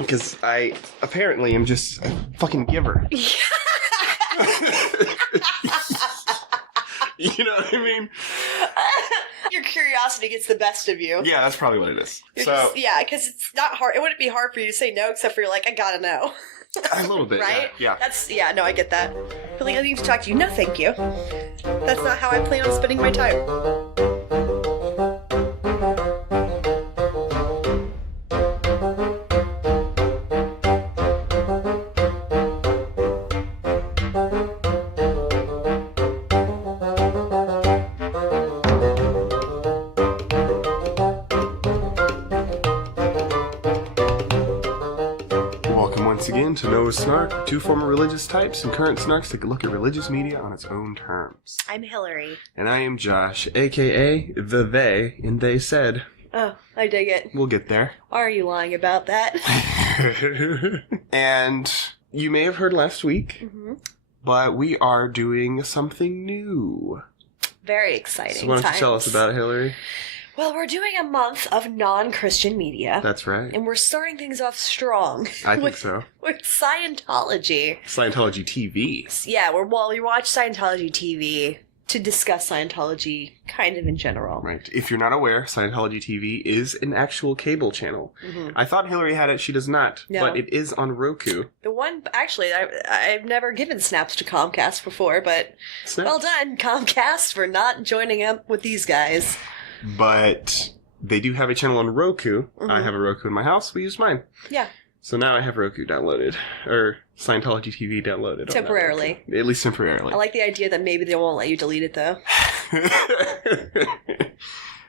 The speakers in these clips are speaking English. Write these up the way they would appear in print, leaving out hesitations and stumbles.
Because I apparently am just a fucking giver. You know what I mean? Your curiosity gets the best of you. Yeah, that's probably what it is. Because it's not hard. It wouldn't be hard for you to say no, except for you're like, I gotta know. A little bit, right? Yeah. No, I get that. But like, I need to talk to you. No, thank you. That's not how I plan on spending my time. To Noah's Snark, two former religious types and current snarks take a look at religious media on its own terms. I'm Hillary. And I am Josh, aka the they in They Said. Oh, I dig it. We'll get there. Why are you lying about that? And you may have heard last week, but we are doing something new. Very exciting. So why don't you tell us about it, Hillary? Well, we're doing a month of non-Christian media. That's right. And we're starting things off strong. I think so. With Scientology. Scientology TV. Yeah, we watch Scientology TV to discuss Scientology kind of in general. Right. If you're not aware, Scientology TV is an actual cable channel. I thought Hillary had it. She does not. No. But it is on Roku. The one, actually, I've never given snaps to Comcast before, but well done, Comcast, for not joining up with these guys. But they do have a channel on Roku. I have a Roku in my house. We use mine. Yeah. So now I have Roku downloaded. Or Scientology TV downloaded. Temporarily. At least temporarily. I like the idea that maybe they won't let you delete it, though.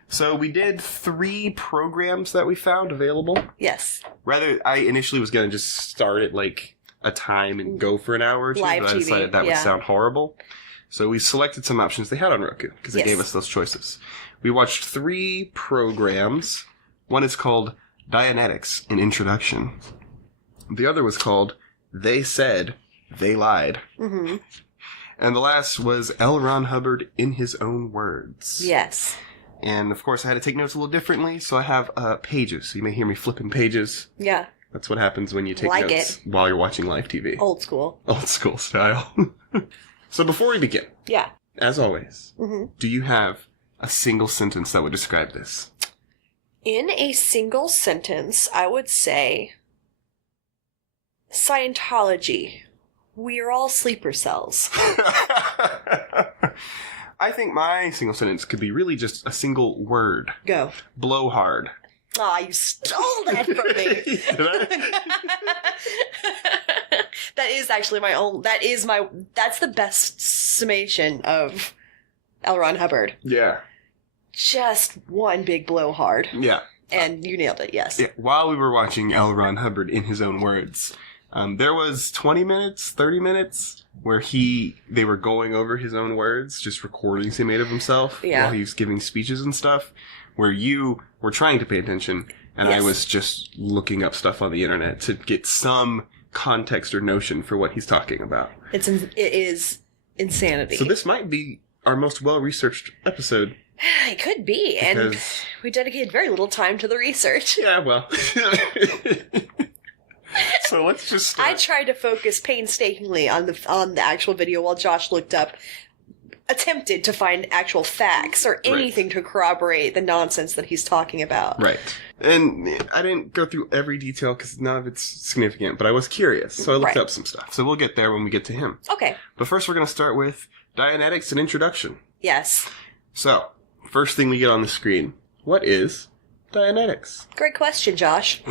So we did 3 programs that we found available. Yes. I initially was going to just start at like a time and go for an hour or two. Live but I decided TV, that would sound horrible. So we selected some options they had on Roku. Because they gave us those choices. We watched 3 programs. One is called Dianetics, an Introduction. The other was called They Said, They Lied. And the last was L. Ron Hubbard in His Own Words. Yes. And, of course, I had to take notes a little differently, so I have pages. So you may hear me flipping pages. Yeah. That's what happens when you take notes while you're watching live TV. Old school. Old school style. So before we begin, as always, do you have a single sentence that would describe this? In a single sentence, I would say, Scientology. We are all sleeper cells. I think my single sentence could be really just a single word. Go. Blowhard. Aw, you stole that from me. That is actually my own, that's the best summation of L. Ron Hubbard. Yeah. Just one big blowhard. Yeah. And you nailed it, yes. Yeah. While we were watching L. Ron Hubbard in His Own Words, there was 20 minutes, 30 minutes where they were going over his own words, just recordings he made of himself while he was giving speeches and stuff, where you were trying to pay attention, and I was just looking up stuff on the internet to get some context or notion for what he's talking about. It is insanity. So this might be our most well-researched episode. It could be, and we dedicated very little time to the research. Yeah, well. So let's just start. I tried to focus painstakingly on the actual video while Josh attempted to find actual facts or anything to corroborate the nonsense that he's talking about. Right. And I didn't go through every detail because none of it's significant, but I was curious, so I looked up some stuff. So we'll get there when we get to him. Okay. But first we're going to start with Dianetics, an Introduction. Yes. So, first thing we get on the screen, what is Dianetics? Great question, Josh.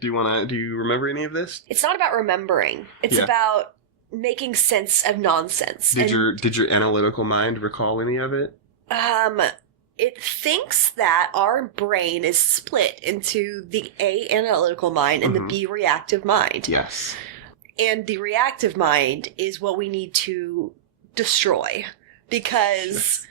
Do you remember any of this? It's not about remembering. It's about making sense of nonsense. Did your analytical mind recall any of it? It thinks that our brain is split into the A, analytical mind, and the B, reactive mind. Yes. And the reactive mind is what we need to destroy because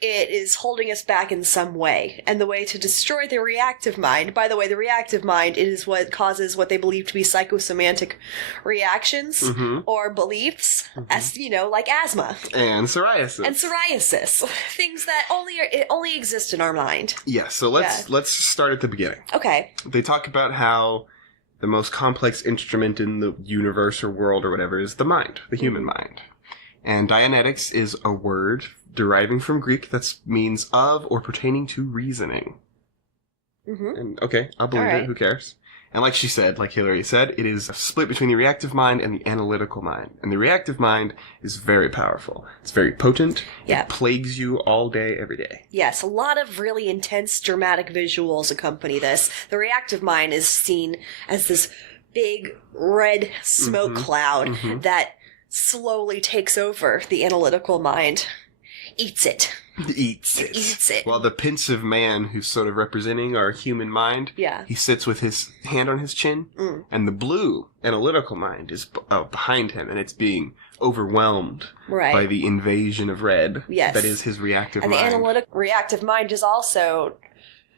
it is holding us back in some way. And the way to destroy the reactive mind, by the way, the reactive mind is what causes what they believe to be psychosomatic reactions or beliefs, as like asthma. And psoriasis. Things that only exist in our mind. Yeah, so let's start at the beginning. Okay. They talk about how the most complex instrument in the universe or world or whatever is the mind, the human mind. And Dianetics is a word deriving from Greek that means of or pertaining to reasoning. Mm-hmm. And okay, I'll believe it. Who cares? And like she said, like Hillary said, it is a split between the reactive mind and the analytical mind. And the reactive mind is very powerful. It's very potent. Yeah. It plagues you all day, every day. Yes, a lot of really intense, dramatic visuals accompany this. The reactive mind is seen as this big red smoke cloud that slowly takes over the analytical mind. Eats it. Eats it. While the pensive man who's sort of representing our human mind, he sits with his hand on his chin, and the blue analytical mind is behind him, and it's being overwhelmed by the invasion of red. Yes. That is his reactive mind. And the reactive mind is also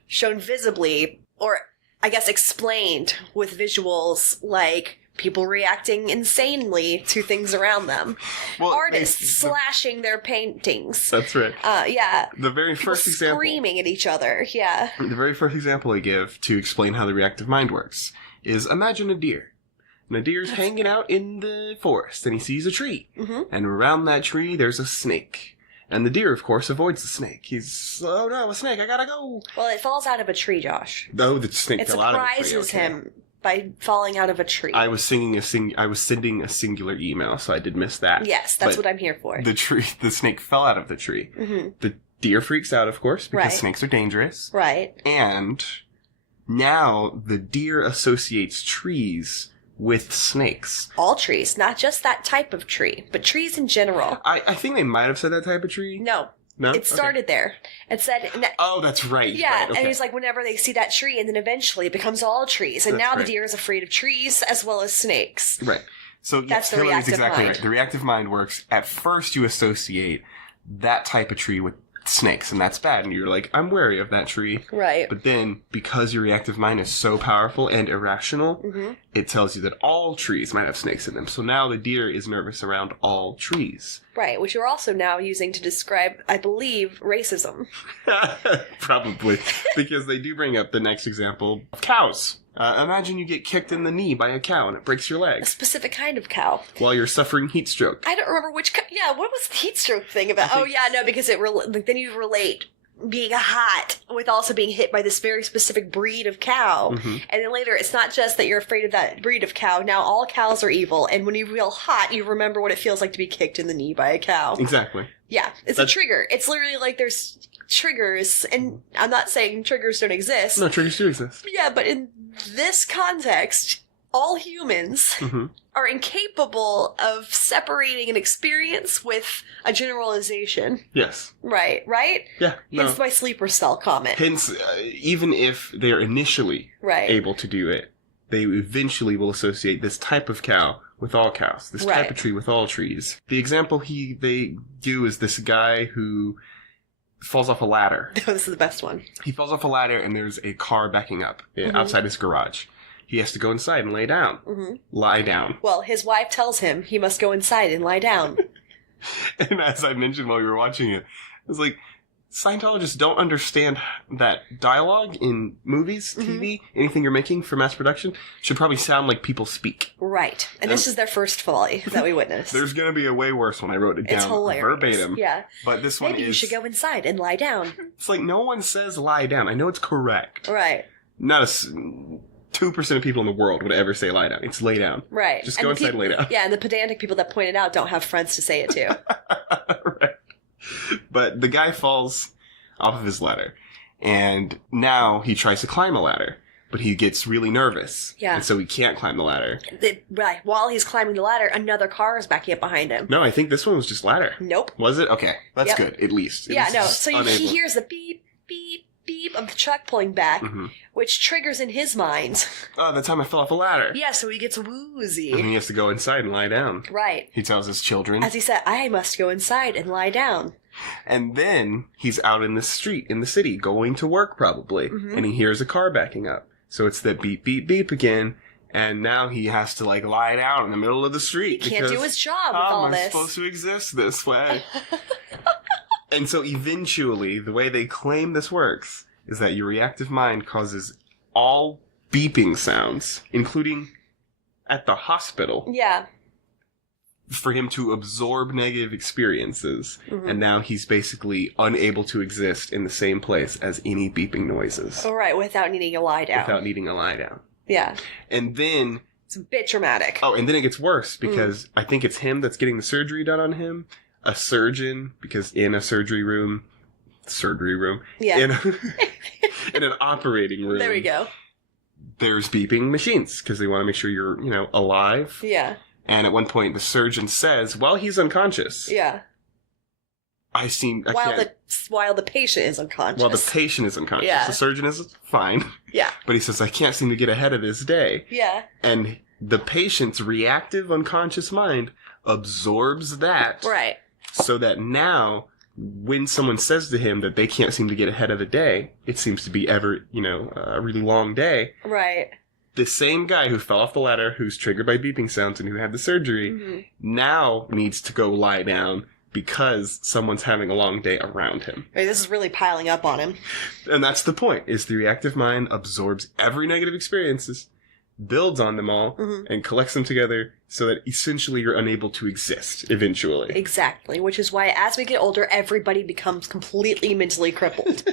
shown visibly, or I guess explained with visuals like people reacting insanely to things around them. Well, artists slashing their paintings. That's right. The very first example. Screaming at each other. Yeah. The very first example I give to explain how the reactive mind works is imagine a deer. And a deer's hanging out in the forest and he sees a tree. And around that tree there's a snake. And the deer, of course, avoids the snake. He's, oh no, a snake, I gotta go. Well, it falls out of a tree, Josh. Oh, the snake fell out of a tree. It surprises him by falling out of a tree. I was sending a singular email, so I did miss that. Yes, that's what I'm here for. The snake fell out of the tree. The deer freaks out, of course, because snakes are dangerous. Right. And now the deer associates trees with snakes. All trees, not just that type of tree, but trees in general. I think they might have said that type of tree. No. It started there. It said... Oh, that's right. Yeah, right, okay. And he's like, whenever they see that tree, and then eventually it becomes all trees. And now the deer is afraid of trees as well as snakes. Right. So that's the reactive exactly mind. Right. The reactive mind works. At first, you associate that type of tree with snakes, and that's bad. And you're like, I'm wary of that tree. Right. But then, because your reactive mind is so powerful and irrational, it tells you that all trees might have snakes in them. So now the deer is nervous around all trees. Right, which you're also now using to describe, I believe, racism. Probably. Because they do bring up the next example of cows. Imagine you get kicked in the knee by a cow and it breaks your leg. A specific kind of cow. While you're suffering heat stroke. I don't remember which cow. Yeah, what was the heat stroke thing about? Because then you relate being hot with also being hit by this very specific breed of cow. And then later, it's not just that you're afraid of that breed of cow. Now all cows are evil. And when you feel hot, you remember what it feels like to be kicked in the knee by a cow. Exactly. Yeah, it's a trigger. It's literally like there's triggers, and I'm not saying triggers don't exist. No, triggers do exist. Yeah, but in this context, all humans are incapable of separating an experience with a generalization. Yes. Right? Yeah. Hence my sleeper cell comment. Hence, even if they're initially able to do it, they eventually will associate this type of cow with all cows, this type of tree with all trees. The example they do is this guy who falls off a ladder. This is the best one. He falls off a ladder and there's a car backing up outside his garage. He has to go inside and lay down. Lie down. Well, his wife tells him he must go inside and lie down. And as I mentioned while we were watching it, I was like, Scientologists don't understand that dialogue in movies, TV, anything you're making for mass production should probably sound like people speak. Right. And this is their first folly that we witnessed. There's going to be a way worse one. I wrote it down verbatim. Yeah. But this one Maybe you should go inside and lie down. It's like no one says lie down. I know it's correct. Right. Not 2% of people in the world would ever say lie down. It's lay down. Right. Just go inside and lay down. Yeah, and the pedantic people that point it out don't have friends to say it to. Right. But the guy falls off of his ladder, and now he tries to climb a ladder, but he gets really nervous. Yeah. And so he can't climb the ladder. Right. While he's climbing the ladder, another car is backing up behind him. No, I think this one was just ladder. Nope. Was it? Okay. That's good, at least. So he hears the beep, beep, beep of the truck pulling back, which triggers in his mind. Oh, that time I fell off a ladder. Yeah, so he gets woozy. And he has to go inside and lie down. Right. He tells his children. As he said, I must go inside and lie down. And then he's out in the street, in the city, going to work probably. And he hears a car backing up. So it's the beep, beep, beep again. And now he has to lie down in the middle of the street. He can't do his job with all this. How am I supposed to exist this way? And so eventually, the way they claim this works is that your reactive mind causes all beeping sounds, including at the hospital. Yeah. For him to absorb negative experiences, and now he's basically unable to exist in the same place as any beeping noises. Oh, right, without needing a lie down. Yeah. And then... It's a bit dramatic. Oh, and then it gets worse, because I think it's him that's getting the surgery done on him. A surgeon, because in a surgery room... Yeah. In an operating room. There we go. There's beeping machines, because they want to make sure you're, alive. Yeah. And at one point, the surgeon says, while he's unconscious... Yeah. While the patient is unconscious. While the patient is unconscious. Yeah. The surgeon is fine. Yeah. But he says, I can't seem to get ahead of this day. Yeah. And the patient's reactive unconscious mind absorbs that. Right. So that now, when someone says to him that they can't seem to get ahead of the day, it seems to be a really long day. Right. The same guy who fell off the ladder, who's triggered by beeping sounds and who had the surgery, now needs to go lie down because someone's having a long day around him. Right, this is really piling up on him. And that's the point, is the reactive mind absorbs every negative experiences, builds on them all, and collects them together so that essentially you're unable to exist eventually. Exactly, which is why as we get older, everybody becomes completely mentally crippled.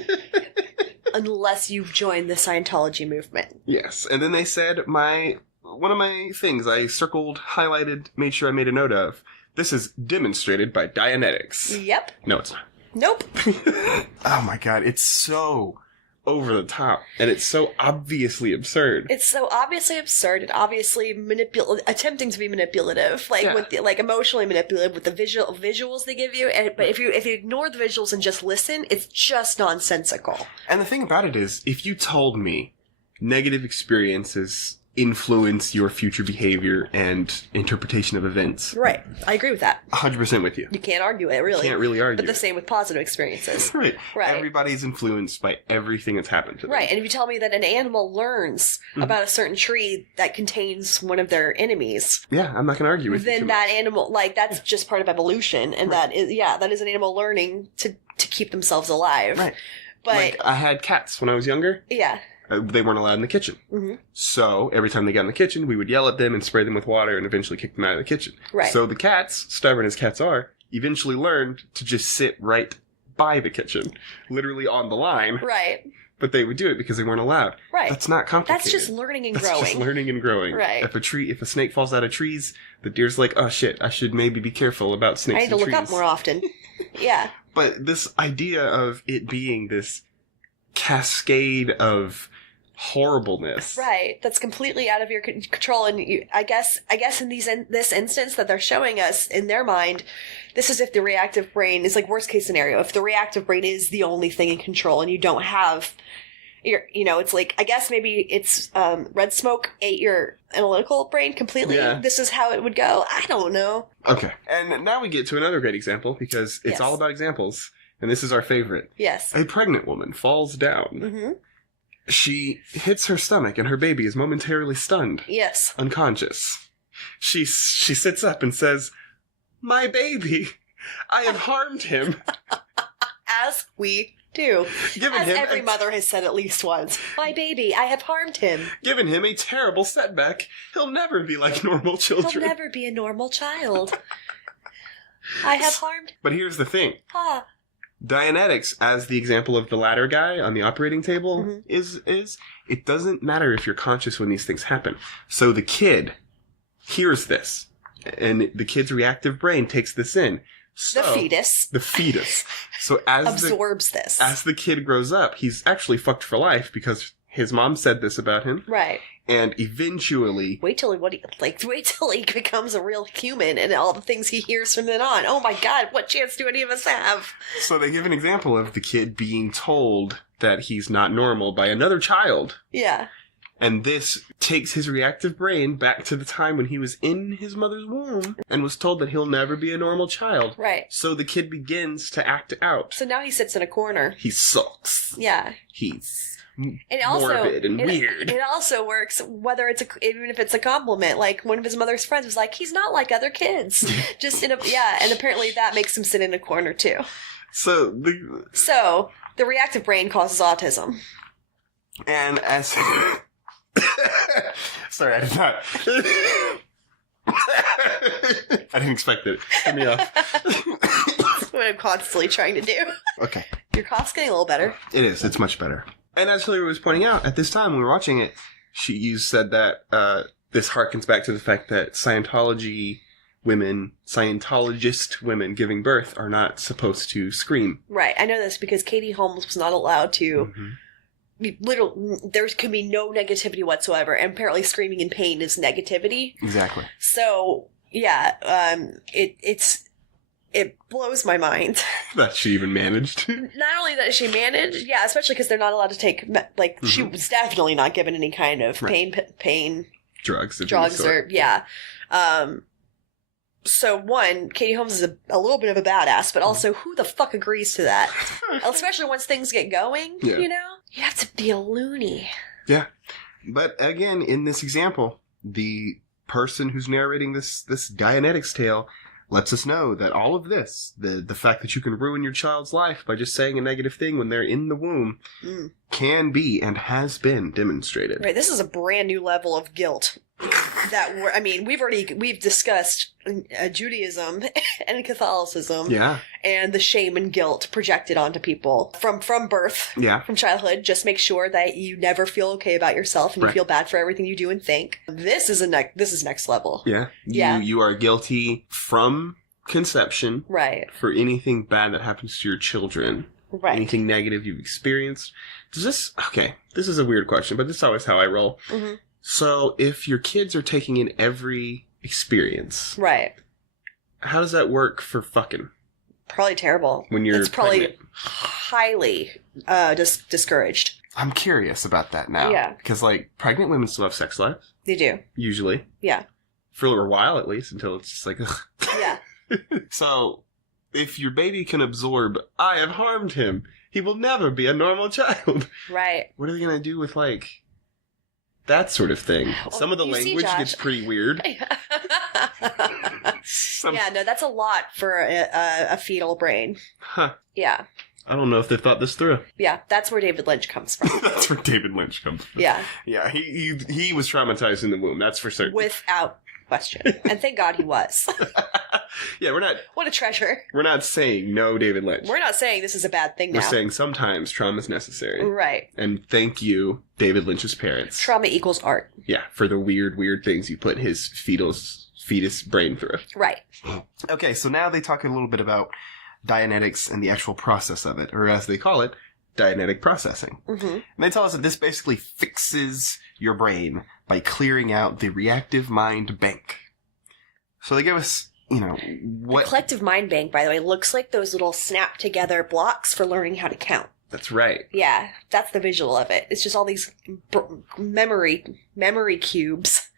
Unless you've joined the Scientology movement. Yes, and then they said one of my things I circled, highlighted, made sure I made a note of. This is demonstrated by Dianetics. Yep. No, it's not. Nope. Oh my god, it's so over the top, and it's so obviously absurd. It's so obviously absurd and obviously attempting to be manipulative, emotionally manipulative with the visuals they give you. But if you ignore the visuals and just listen, it's just nonsensical. And the thing about it is, if you told me negative experiences influence your future behavior and interpretation of events. Right. I agree with that. 100% with you. You can't argue it, really. Can't really argue. But the same with positive experiences. Right. Right. Everybody's influenced by everything that's happened to them. Right. And if you tell me that an animal learns about a certain tree that contains one of their enemies. Yeah, I'm not going to argue with you. Then that animal, that's just part of evolution. And that is an animal learning to keep themselves alive. Right. But I had cats when I was younger. Yeah. They weren't allowed in the kitchen. So every time they got in the kitchen, we would yell at them and spray them with water and eventually kick them out of the kitchen. Right. So the cats, stubborn as cats are, eventually learned to just sit right by the kitchen, literally on the line. Right. But they would do it because they weren't allowed. Right. That's not complicated. That's just learning and growing. That's just learning and growing. Right. If a snake falls out of trees, the deer's like, oh shit, I should maybe be careful about snakes and trees. I need to look up more often. Yeah. But this idea of it being this cascade of horribleness, right? That's completely out of your control, and I guess in this instance that they're showing us in their mind, this is if the reactive brain is like worst case scenario. If the reactive brain is the only thing in control, and you don't have it's like, I guess maybe it's red smoke ate your analytical brain completely. Yeah. This is how it would go. I don't know. Okay, and now we get to another great example because it's all about examples, and this is our favorite. Yes. A pregnant woman falls down. She hits her stomach and her baby is momentarily stunned. Yes. Unconscious. She sits up and says, "My baby, I have harmed him." As we do. Every mother has said at least once. "My baby, I have harmed him." Given him a terrible setback. He'll never be like normal children. He'll never be a normal child. I have harmed. But here's the thing. Dianetics, as the example of the ladder guy on the operating table, is it doesn't matter if you're conscious when these things happen. So the kid hears this, and the kid's reactive brain takes this in. So, the fetus. So absorbs this. As the kid grows up, he's actually fucked for life because his mom said this about him. Right. And eventually... Wait till he becomes a real human and all the things he hears from then on. Oh my god, what chance do any of us have? So they give an example of the kid being told that he's not normal by another child. Yeah. And this takes his reactive brain back to the time when he was in his mother's womb and was told that he'll never be a normal child. Right. So the kid begins to act out. So now he sits in a corner. He sulks. Yeah. He's... And also, morbid and weird. It also works even if it's a compliment. Like one of his mother's friends was like, "He's not like other kids." Just and apparently that makes him sit in a corner too. So the reactive brain causes autism. And as Sorry, I did not. I didn't expect it. Get me off. That's what I'm constantly trying to do. Okay. Your cough's getting a little better. It is. It's much better. And as Hillary was pointing out, at this time when we were watching it, you said that this harkens back to the fact that Scientologist women giving birth are not supposed to scream. Right. I know this because Katie Holmes was not allowed to. There can be no negativity whatsoever, and apparently screaming in pain is negativity. Exactly. So, yeah, it blows my mind. That she even managed. Not only that she managed, yeah, especially because they're not allowed to take, she was definitely not given any kind of pain drugs or, yeah. So, one, Katie Holmes is a little bit of a badass, but also, who the fuck agrees to that? Especially once things get going, you know? You have to be a loony. Yeah. But, again, in this example, the person who's narrating this Dianetics tale lets us know that all of this, the fact that you can ruin your child's life by just saying a negative thing when they're in the womb, can be and has been demonstrated. Right, this is a brand new level of guilt. We've discussed Judaism and Catholicism, and the shame and guilt projected onto people from birth, from childhood. Just make sure that you never feel okay about yourself and you feel bad for everything you do and think. This is next level. You are guilty from conception, for anything bad that happens to your children, anything negative you've experienced. This is a weird question, but this is always how I roll. So, if your kids are taking in every experience, how does that work for fucking? Probably terrible. When you're probably highly discouraged. I'm curious about that now. Yeah. Because, pregnant women still have sex lives. They do. Usually. Yeah. For a little while, at least, until it's just like, ugh. Yeah. So, if your baby can absorb, I have harmed him, he will never be a normal child. Right. What are they going to do with, that sort of thing? Some of the language gets pretty weird. Yeah, no, that's a lot for a fetal brain. Huh. Yeah. I don't know if they've thought this through. Yeah, that's where David Lynch comes from. That's where David Lynch comes from. Yeah. Yeah, he was traumatized in the womb, that's for certain. Without question. And thank God he was. Yeah, we're not... What a treasure. We're not saying no David Lynch. We're not saying this is a bad thing now. We're saying sometimes trauma is necessary. Right. And thank you, David Lynch's parents. Trauma equals art. Yeah, for the weird things you put his fetus brain through. Right. Okay, so now they talk a little bit about Dianetics and the actual process of it, or as they call it, Dianetic processing. And they tell us that this basically fixes your brain by clearing out the reactive mind bank. So they give us, what... The collective mind bank, by the way, looks like those little snap-together blocks for learning how to count. That's right. Yeah, that's the visual of it. It's just all these memory cubes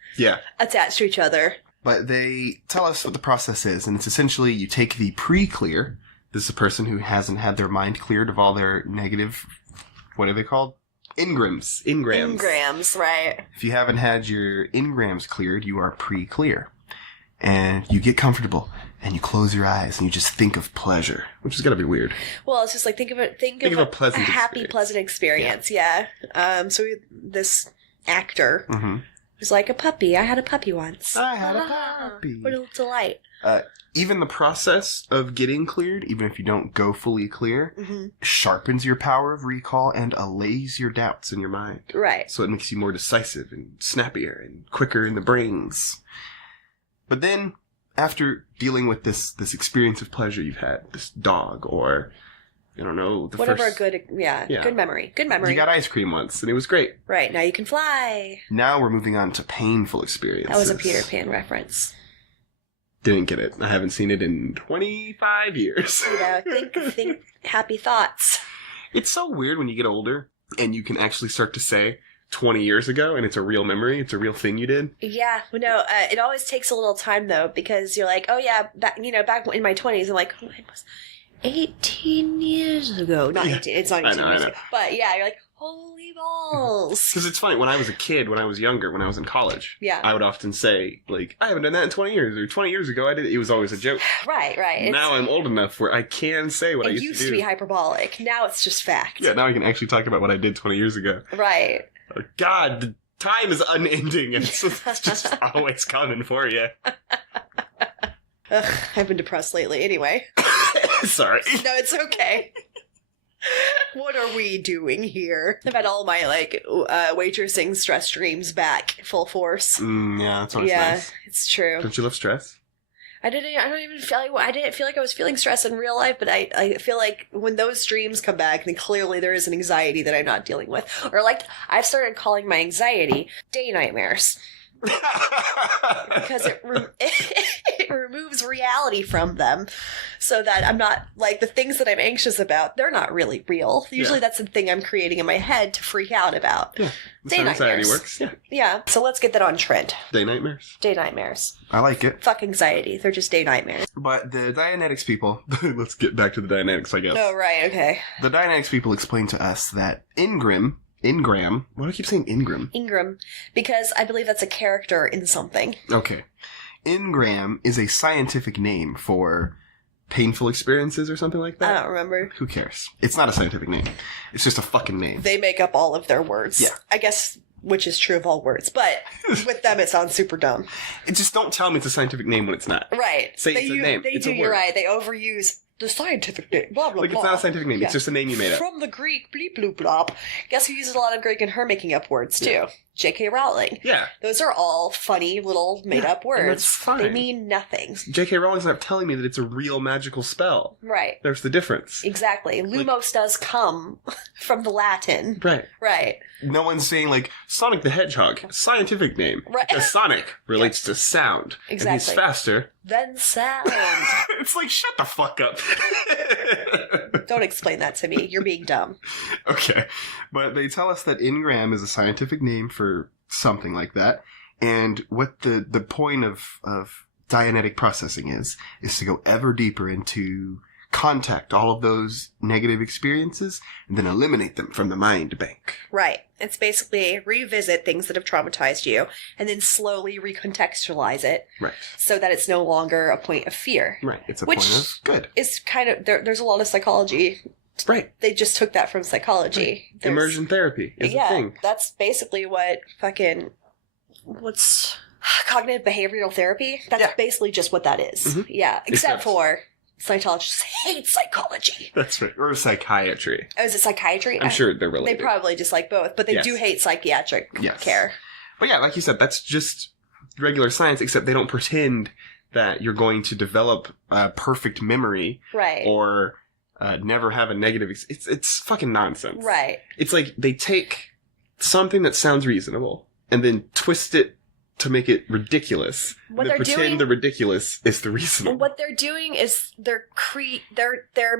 attached to each other. But they tell us what the process is, and it's essentially you take the pre-clear. This is a person who hasn't had their mind cleared of all their negative, what are they called? Engrams. Engrams, right. If you haven't had your engrams cleared, you are pre-clear. And you get comfortable, and you close your eyes, and you just think of pleasure, which is gotta be weird. Well, it's just like, think of a pleasant happy, pleasant experience, yeah. So this actor was like a puppy. I had a puppy once. I had a puppy. What a delight. Even the process of getting cleared, even if you don't go fully clear, sharpens your power of recall and allays your doubts in your mind. Right. So it makes you more decisive and snappier and quicker in the brains. But then, after dealing with this experience of pleasure you've had, this dog, or, I don't know, good memory. Good memory. You got ice cream once, and it was great. Right, now you can fly. Now we're moving on to painful experiences. That was a Peter Pan reference. Didn't get it. I haven't seen it in 25 years. Think happy thoughts. It's so weird when you get older, and you can actually start to say, 20 years ago, and it's a real memory. It's a real thing you did. Yeah. No, it always takes a little time, though, because you're like, oh, yeah, back in my 20s, I'm like, oh, it was 18 years ago. Not 18. It's not 18 years ago. But, yeah, you're like, holy balls. Because it's funny. When I was a kid, when I was younger, when I was in college, yeah, I would often say, I haven't done that in 20 years, or 20 years ago I did it. It was always a joke. Right. Now I'm old enough where I can say what I used to do. It used to be hyperbolic. Now it's just fact. Yeah, now I can actually talk about what I did 20 years ago. Right. God, time is unending, and it's just always coming for you. Ugh, I've been depressed lately. Anyway. Sorry. No, it's okay. What are we doing here? I've had all my, waitressing stress dreams back, full force. Yeah, that's always nice. Yeah, it's true. Don't you love stress? I didn't feel like I was feeling stress in real life, but I feel like when those dreams come back, then clearly there is an anxiety that I'm not dealing with. Or I've started calling my anxiety day nightmares. Because it removes reality from them, so that I'm not, the things that I'm anxious about, they're not really real. Usually that's the thing I'm creating in my head to freak out about. Yeah, that's how anxiety works. Yeah, so let's get that on trend. Day nightmares. Day nightmares. I like it. Fuck anxiety. They're just day nightmares. But the Dianetics people, let's get back to the Dianetics, I guess. Oh, right, okay. The Dianetics people explain to us that Ingram, why do I keep saying Ingram? Ingram, because I believe that's a character in something. Okay. Ingram is a scientific name for painful experiences or something like that. I don't remember. Who cares? It's not a scientific name. It's just a fucking name. They make up all of their words. Yeah. I guess, which is true of all words, but with them it sounds super dumb. Just don't tell me it's a scientific name when it's not. Right. Say it's a name. They do, you're right. They overuse the scientific name, blah, blah, blah. It's not a scientific name. Yeah. It's just a name you made up. From the Greek, bleep, bloop, blop. Guess who uses a lot of Greek in her making up words, too? Yeah. J.K. Rowling. Yeah. Those are all funny little made-up words. And that's fine. They mean nothing. J.K. Rowling's not telling me that it's a real magical spell. Right. There's the difference. Exactly. Lumos does come from the Latin. Right. Right. No one's saying, Sonic the Hedgehog, scientific name. Right. Because Sonic relates to sound. Exactly. And he's faster. Than sound. It's shut the fuck up. Don't explain that to me. You're being dumb. Okay. But they tell us that Ingram is a scientific name for something like that. And what the point of Dianetic processing is to go ever deeper into contact all of those negative experiences and then eliminate them from the mind bank. Right. It's basically revisit things that have traumatized you and then slowly recontextualize it. Right. So that it's no longer a point of fear. Right. It's a point of good. It's kind of, there's a lot of psychology. Right. They just took that from psychology. Right. Immersion therapy is a thing. That's basically what what's cognitive behavioral therapy? That's basically just what that is. Mm-hmm. Yeah. Except for Scientologists hate psychology. That's right. Or psychiatry. Oh, is it psychiatry? I'm sure they're related. They probably just like both, but they do hate psychiatric care. But yeah, like you said, that's just regular science, except they don't pretend that you're going to develop a perfect memory. Right. Or never have a negative... It's fucking nonsense. Right. It's like they take something that sounds reasonable and then twist it to make it ridiculous. What they're pretend doing, the ridiculous is the reasonable. What they're doing is they're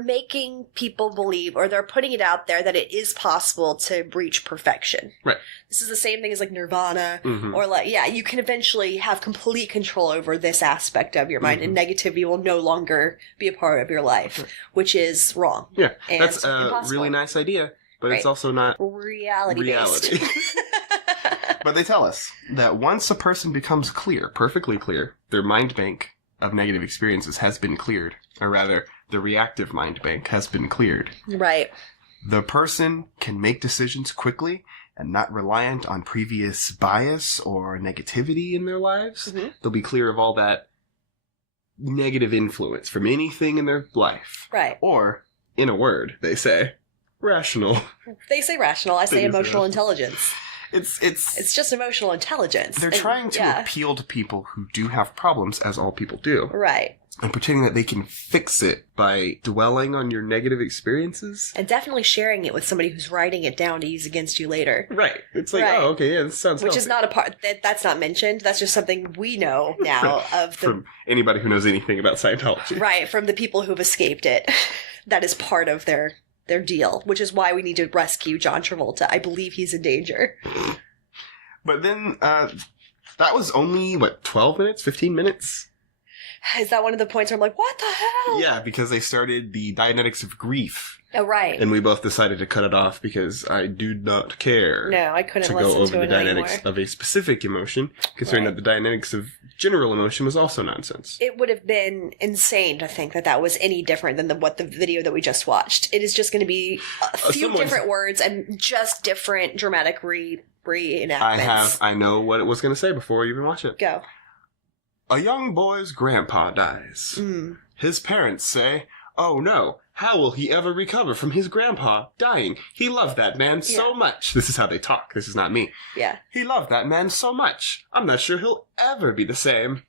making people believe, or they're putting it out there that it is possible to reach perfection. Right. This is the same thing as nirvana, or you can eventually have complete control over this aspect of your mind, and negativity will no longer be a part of your life, right. Which is wrong. Yeah, that's a really nice idea, but it's also not reality based. But they tell us that once a person becomes perfectly clear, their mind bank of negative experiences has been cleared. Or rather, the reactive mind bank has been cleared. Right. The person can make decisions quickly and not reliant on previous bias or negativity in their lives. Mm-hmm. They'll be clear of all that negative influence from anything in their life. Right. Or, in a word, they say, rational. They say rational. I say emotional intelligence. It's just emotional intelligence. They're trying to appeal to people who do have problems, as all people do. Right. And pretending that they can fix it by dwelling on your negative experiences. And definitely sharing it with somebody who's writing it down to use against you later. Right. It's like, oh, okay, yeah, this sounds Which healthy. Is not a part, that's not mentioned. That's just something we know now from anybody who knows anything about Scientology. Right, from the people who've escaped it. That is part of their deal, which is why we need to rescue John Travolta. I believe he's in danger. But then, that was only, 12 minutes? 15 minutes? Is that one of the points where I'm like, what the hell? Yeah, because they started the Dianetics of Grief. Oh, right. And we both decided to cut it off because I do not care. No, I couldn't to listen go over to the it Dianetics anymore. of a specific emotion, considering that the Dianetics of general emotion was also nonsense. It would have been insane to think that was any different than what the video that we just watched. It is just going to be a few different words and just different dramatic reenactments. I know what it was going to say before you even watch it. Go. A young boy's grandpa dies. His parents say, "Oh no, how will he ever recover from his grandpa dying? He loved that man so much." This is how they talk. This is not me. Yeah. He loved that man so much. I'm not sure he'll ever be the same.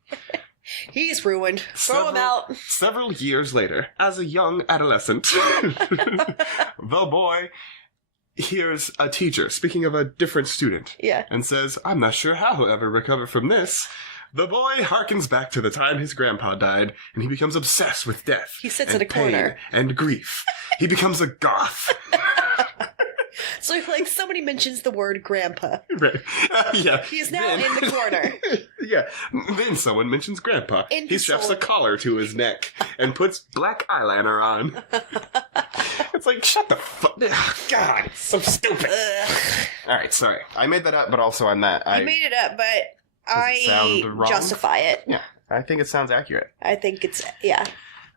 He's ruined. Throw him out. Several years later, as a young adolescent, the boy hears a teacher speaking of a different student. Yeah. And says, "I'm not sure how he'll ever recover from this." The boy harkens back to the time his grandpa died, and he becomes obsessed with death. He sits in a corner. And grief. He becomes a goth. So, like, somebody mentions the word grandpa. Right. Yeah. He's now in the corner. Yeah. Then someone mentions grandpa. He straps a collar to his neck and puts black eyeliner on. It's like, shut the fuck. God, it's so stupid. All right, sorry. I made that up, but also I'm not. You made it up, but I justify it. Yeah, I think it sounds accurate. I think it's, yeah.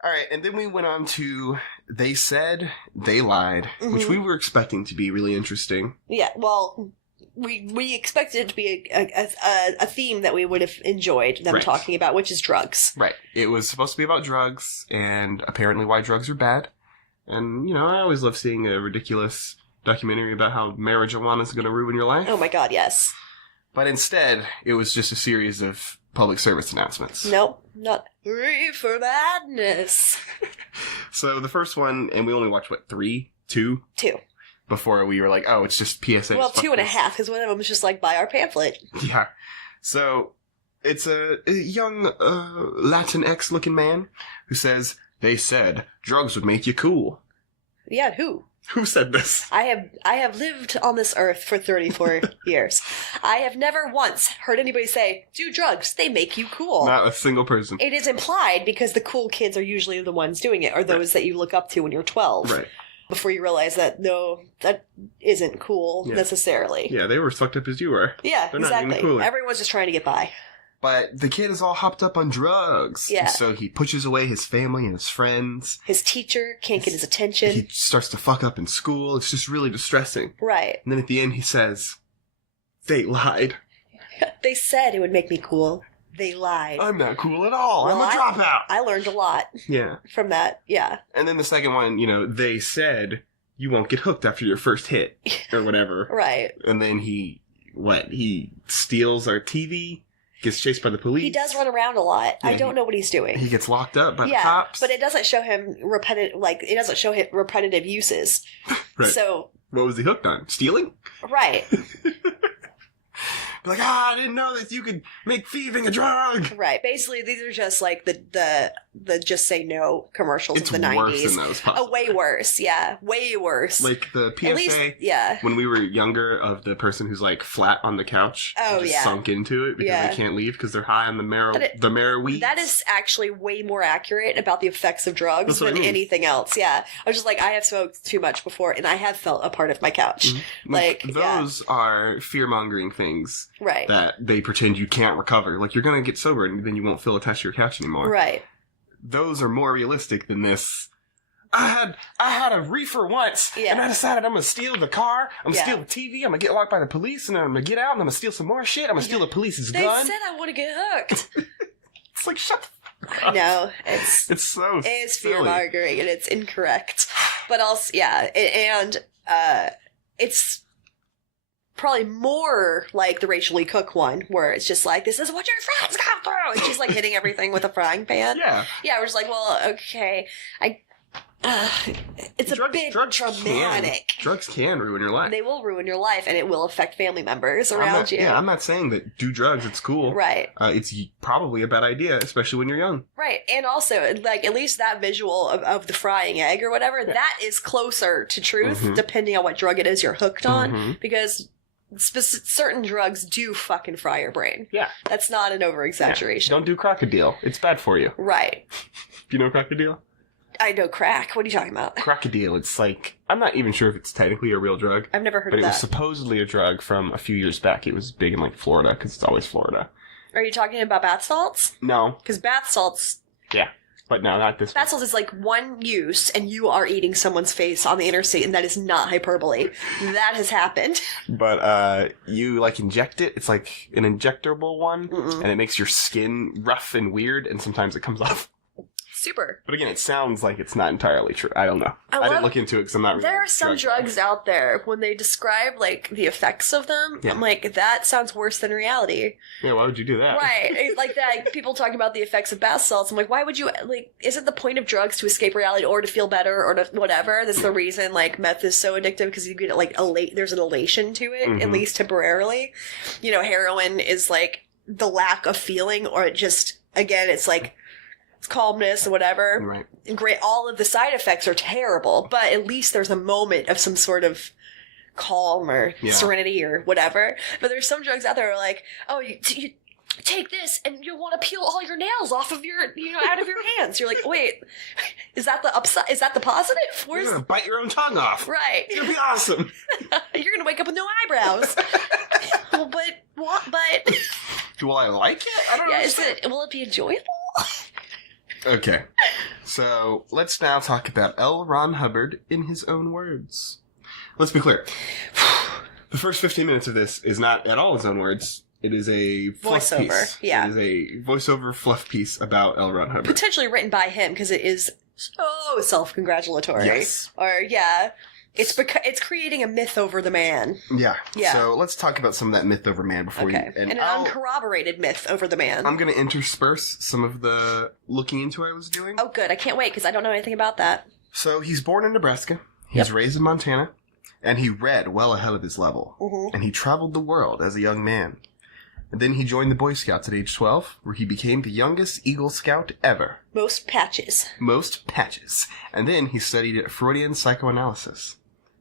All right, and then we went on to They Said, They Lied, which we were expecting to be really interesting. Yeah, well, we expected it to be a theme that we would have enjoyed them talking about, which is drugs. Right. It was supposed to be about drugs, and apparently why drugs are bad. And, you know, I always love seeing a ridiculous documentary about how marijuana is going to ruin your life. Oh my god, yes. But instead, it was just a series of public service announcements. Nope, not reefer madness. So the first one, and we only watched, what, 3? 2? 2. Before we were like, oh, it's just PSA. Well, 2.5, because one of them was just like, buy our pamphlet. Yeah. So, it's a young Latinx looking man who says, "They said drugs would make you cool." Yeah, who? Who said this? I have lived on this earth for 34 years. I have never once heard anybody say, "Do drugs, they make you cool." Not a single person. It is implied because the cool kids are usually the ones doing it, or those that you look up to when you're 12. Right. Before you realize that, no, that isn't cool necessarily. Yeah, they were as fucked up as you were. Yeah, They're exactly. Not even cooler. Everyone's just trying to get by. But the kid is all hopped up on drugs. Yeah. So he pushes away his family and his friends. His teacher can't get his attention. He starts to fuck up in school. It's just really distressing. Right. And then at the end he says, "They lied." They said it would make me cool. They lied. I'm not cool at all. Well, I'm a dropout. I learned a lot. Yeah. From that, yeah. And then the second one, you know, they said you won't get hooked after your first hit or whatever. Right. And then he steals our TV, gets chased by the police. He does run around a lot. Yeah, I don't know what he's doing. He gets locked up by the cops. But it doesn't show him repetitive uses. Right. So what was he hooked on? Stealing? Right. Like, I didn't know that you could make thieving a drug. Right. Basically, these are just like the just say no commercials of the 90s. It's worse than those, possibly. Way worse. Yeah. Way worse. Like the PSA. At least, yeah. When we were younger, of the person who's like flat on the couch. Oh, and just sunk into it because they can't leave because they're high on the marrow weeds. That is actually way more accurate about the effects of drugs than anything else. Yeah. I was just like, I have smoked too much before and I have felt a part of my couch. Mm-hmm. Like, those are fear-mongering things. Right. That they pretend you can't recover. Like, you're going to get sober and then you won't feel attached to your couch anymore. Right. Those are more realistic than this. I had a reefer once, and I decided I'm going to steal the car, I'm going to steal the TV, I'm going to get locked by the police, and then I'm going to get out, and I'm going to steal some more shit, I'm going to steal the police's gun. They said I want to get hooked. It's like, shut the fuck up. I know. It's so silly. It's fear-mongering, and it's incorrect. But also, it's probably more like the Rachel Lee Cook one, where it's just like, this is what your friends go through, and she's like hitting everything with a frying pan. Yeah. Yeah, we're just like, well, okay, it's a bit dramatic. Drugs can ruin your life. They will ruin your life, and it will affect family members around you. Yeah, I'm not saying that do drugs, it's cool. Right. It's probably a bad idea, especially when you're young. Right, and also, like, at least that visual of the frying egg or whatever, that is closer to truth, depending on what drug it is you're hooked on, because certain drugs do fucking fry your brain. Yeah. That's not an over-exaggeration. Yeah. Don't do crocodile. It's bad for you. Right. Do you know crocodile? I know crack. What are you talking about? Crocodile. It's like, I'm not even sure if it's technically a real drug. I've never heard of that. But it was supposedly a drug from a few years back. It was big in like Florida, because it's always Florida. Are you talking about bath salts? No. Because bath salts... Yeah. but no, not this Bath salts is like one use, and you are eating someone's face on the interstate, and that is not hyperbole. That has happened. But you like inject it. It's like an injectable one, and it makes your skin rough and weird, and sometimes it comes off. Super. But again, it sounds like it's not entirely true. I don't know. I didn't look into it because I'm not really... There are some drugs out there, when they describe, like, the effects of them, I'm like, that sounds worse than reality. Yeah, why would you do that? Right. Like that, people talking about the effects of bath salts. I'm like, why would you, like, isn't the point of drugs to escape reality or to feel better or to whatever? That's the reason, like, meth is so addictive, because you get, like, there's an elation to it, at least temporarily. You know, heroin is, like, the lack of feeling, or it just, again, it's like... calmness or whatever. Right. Great. All of the side effects are terrible, but at least there's a moment of some sort of calm or serenity or whatever. But there's some drugs out there that are like, oh, you take this and you'll want to peel all your nails off of your, out of your hands. You're like, wait, is that the upside? Is that the positive? You're going to bite your own tongue off. Right. It's going to be awesome. You're going to wake up with no eyebrows. Well, but what? But will I like it? I don't know. Will it be enjoyable? Okay, so let's now talk about L. Ron Hubbard in his own words. Let's be clear. The first 15 minutes of this is not at all his own words. It is a fluff piece. Yeah. It is a voiceover fluff piece about L. Ron Hubbard. Potentially written by him, because it is so self-congratulatory. Yes. Or, it's creating a myth over the man. Yeah. So let's talk about some of that myth over man before you... And an uncorroborated myth over the man. I'm going to intersperse some of the looking into I was doing. Oh, good. I can't wait, because I don't know anything about that. So he's born in Nebraska. He's raised in Montana. And he read well ahead of his level. And he traveled the world as a young man. And then he joined the Boy Scouts at age 12, where he became the youngest Eagle Scout ever. Most patches. And then he studied Freudian psychoanalysis.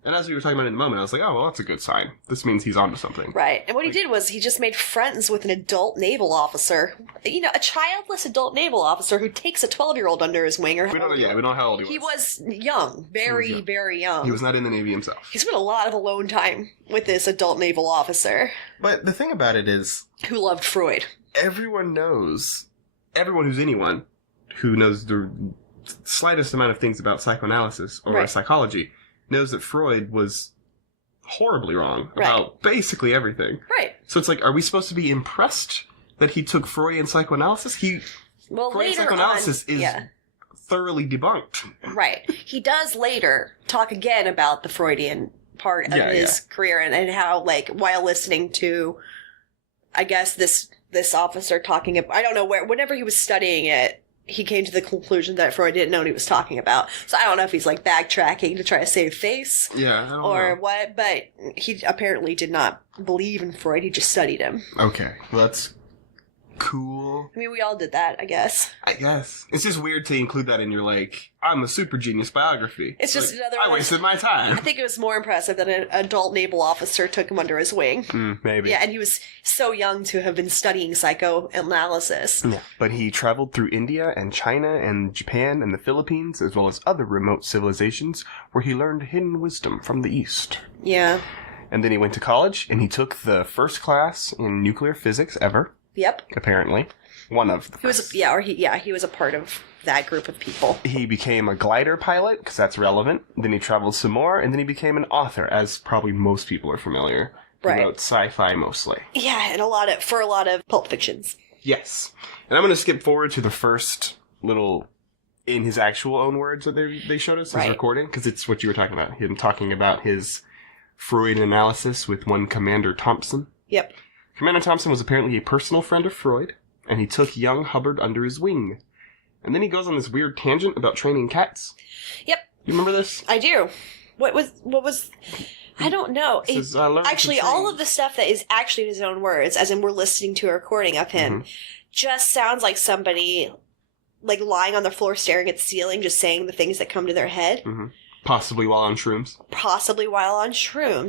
And as we were talking about in the moment, I was like, oh, well, that's a good sign. This means he's onto something. Right. And what he did was he just made friends with an adult naval officer. A childless adult naval officer who takes a 12-year-old under his wing. We don't know how old he was. He was young. Very young. He was not in the Navy himself. He spent a lot of alone time with this adult naval officer. But the thing about it is... who loved Freud. Everyone who's anyone who knows the slightest amount of things about psychoanalysis or psychology... knows that Freud was horribly wrong about basically everything. Right. So it's like, are we supposed to be impressed that he took Freudian psychoanalysis? Freudian psychoanalysis is thoroughly debunked. Right. He does later talk again about the Freudian part of his career and how, like, while listening to, I guess, this officer talking about, I don't know whenever he was studying it, he came to the conclusion that Freud didn't know what he was talking about. So I don't know if he's, like, backtracking to try to save face. Yeah, I don't know. What, but he apparently did not believe in Freud. He just studied him. Okay, well, that's cool. I mean, we all did that, I guess. It's just weird to include that in your, like, I'm a super genius biography. It's just another... I wasted my time. I think it was more impressive that an adult naval officer took him under his wing. Maybe. Yeah, and he was so young to have been studying psychoanalysis. Yeah, but he traveled through India and China and Japan and the Philippines, as well as other remote civilizations, where he learned hidden wisdom from the East. Yeah. And then he went to college, and he took the first class in nuclear physics ever. Yep. Apparently. One of the he was a part of that group of people. He became a glider pilot, because that's relevant. Then he traveled some more, and then he became an author, as probably most people are familiar. Right. About sci-fi mostly. Yeah, and for a lot of pulp fictions. Yes. And I'm going to skip forward to the first little, in his actual own words that they showed us, his recording, because it's what you were talking about. Him talking about his Freudian analysis with one Commander Thompson. Yep. Commander Thompson was apparently a personal friend of Freud, and he took young Hubbard under his wing. And then he goes on this weird tangent about training cats. Yep. You remember this? I do. What was... I don't know. Actually, all of the stuff that is actually in his own words, as in we're listening to a recording of him, just sounds like somebody, like, lying on the floor staring at the ceiling, just saying the things that come to their head. Mm-hmm. Possibly while on shrooms.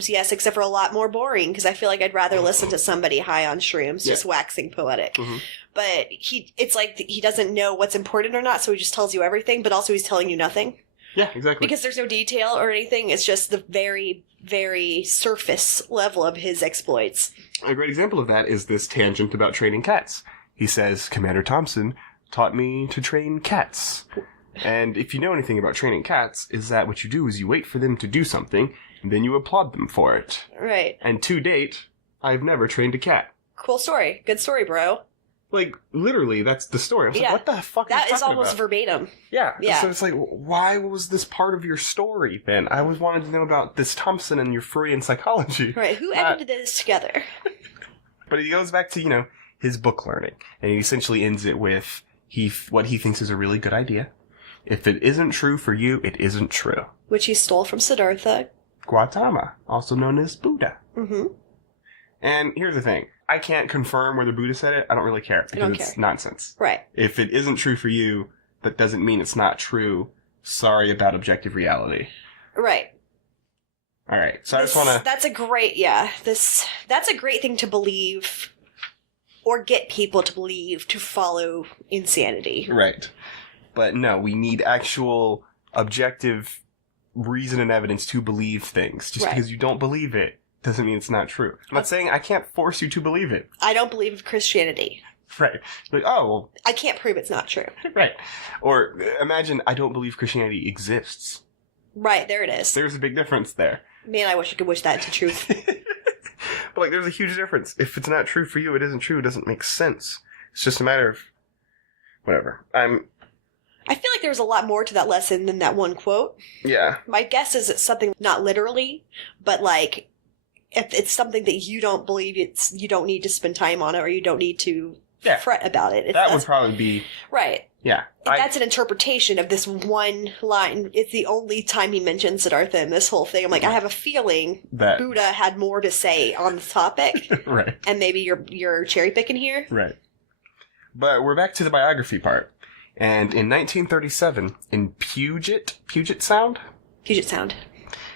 Yes, except for a lot more boring, because I feel like I'd rather listen to somebody high on shrooms, just waxing poetic. Mm-hmm. But it's like he doesn't know what's important or not, so he just tells you everything, but also he's telling you nothing. Yeah, exactly. Because there's no detail or anything, it's just the very, very surface level of his exploits. A great example of that is this tangent about training cats. He says, Commander Thompson taught me to train cats. And if you know anything about training cats, is that what you do is you wait for them to do something, and then you applaud them for it. Right. And to date, I've never trained a cat. Cool story. Good story, bro. Like, literally, that's the story. I was like, what the fuck that is almost about? Verbatim. Yeah. So it's like, why was this part of your story then? I always wanted to know about this Thompson and your Freudian psychology. Right. Who edited this together? But he goes back to, his book learning. And he essentially ends it with what he thinks is a really good idea. If it isn't true for you, it isn't true. Which he stole from Siddhartha Gautama, also known as Buddha. Mm-hmm. And here's the thing. I can't confirm whether Buddha said it. I don't really care. Because it's nonsense. Right. If it isn't true for you, that doesn't mean it's not true. Sorry about objective reality. Right. All right. So I just want to... That's a great, that's a great thing to believe or get people to believe to follow insanity. Right. But no, we need actual objective reason and evidence to believe things. Just because you don't believe it doesn't mean it's not true. I'm not saying I can't force you to believe it. I don't believe Christianity. Right. Like, oh, well... I can't prove it's not true. Right. Or imagine I don't believe Christianity exists. Right, there it is. There's a big difference there. Man, I wish I could wish that into truth. But, there's a huge difference. If it's not true for you, it isn't true. It doesn't make sense. It's just a matter of... whatever. I feel like there's a lot more to that lesson than that one quote. Yeah. My guess is it's something not literally, but if it's something that you don't believe, you don't need to spend time on it, or you don't need to fret about it. That would probably be... Right. Yeah. That's an interpretation of this one line. It's the only time he mentions Siddhartha in this whole thing. I'm like, I have a feeling that Buddha had more to say on the topic. Right. And maybe you're cherry picking here. Right. But we're back to the biography part. And in 1937, in Puget Sound? Puget Sound.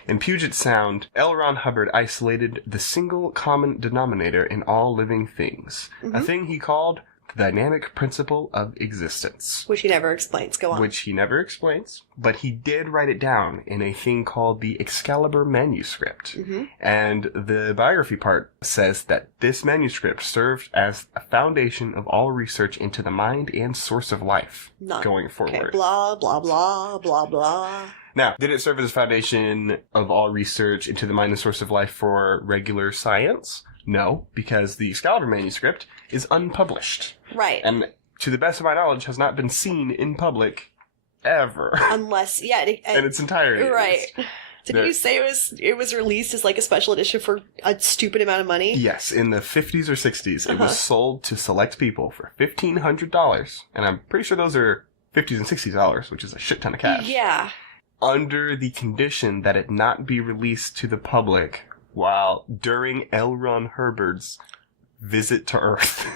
In Puget Sound, L. Ron Hubbard isolated the single common denominator in all living things. Mm-hmm. A thing he called the dynamic principle of existence. Which he never explains. Go on. Which he never explains. But he did write it down in a thing called the Excalibur manuscript. Mm-hmm. And the biography part says that this manuscript served as a foundation of all research into the mind and source of life going forward. Okay. Blah, blah, blah, blah, blah. Now, did it serve as a foundation of all research into the mind and source of life for regular science? No, because the Excalibur manuscript is unpublished. Right. And to the best of my knowledge, has not been seen in public ever. Unless, in its entirety. Right. Did you say it was released as a special edition for a stupid amount of money? Yes, in the 50s or 60s. It was sold to select people for $1,500. And I'm pretty sure those are 50s and 60s dollars, which is a shit ton of cash. Yeah. Under the condition that it not be released to the public during L. Ron Hubbard's visit to Earth.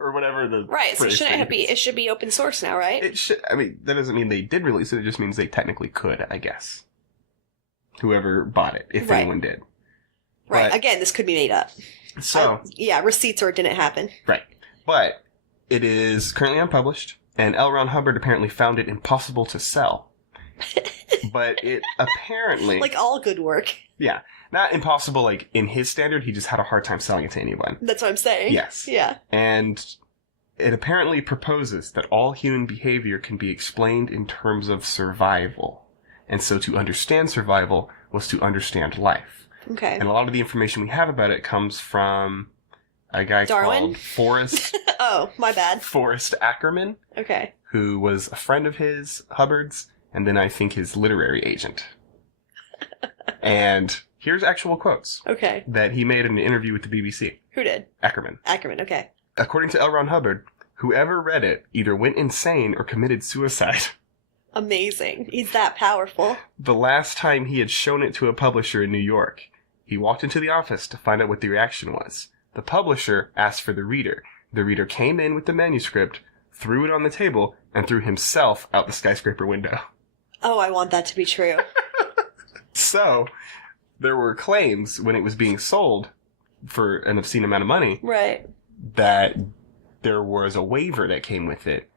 Or whatever the... Right, so it should be open source now, right? It should. I mean, that doesn't mean they did release it. It just means they technically could, I guess. Whoever bought it, if anyone did. Right. But, again, this could be made up. So... receipts or it didn't happen. Right. But it is currently unpublished, and L. Ron Hubbard apparently found it impossible to sell. But it apparently... like all good work. Yeah. Not impossible, in his standard, he just had a hard time selling it to anyone. That's what I'm saying. Yes. Yeah. And it apparently proposes that all human behavior can be explained in terms of survival. And so to understand survival was to understand life. Okay. And a lot of the information we have about it comes from a guy called Forrest... oh, my bad. Forrest Ackerman. Okay. Who was a friend of Hubbard's, and then I think his literary agent. And... here's actual quotes. Okay. That he made in an interview with the BBC. Who did? Ackerman. Ackerman, okay. According to L. Ron Hubbard, whoever read it either went insane or committed suicide. Amazing. He's that powerful. The last time he had shown it to a publisher in New York, he walked into the office to find out what the reaction was. The publisher asked for the reader. The reader came in with the manuscript, threw it on the table, and threw himself out the skyscraper window. Oh, I want that to be true. So... there were claims when it was being sold for an obscene amount of money. Right. That there was a waiver that came with it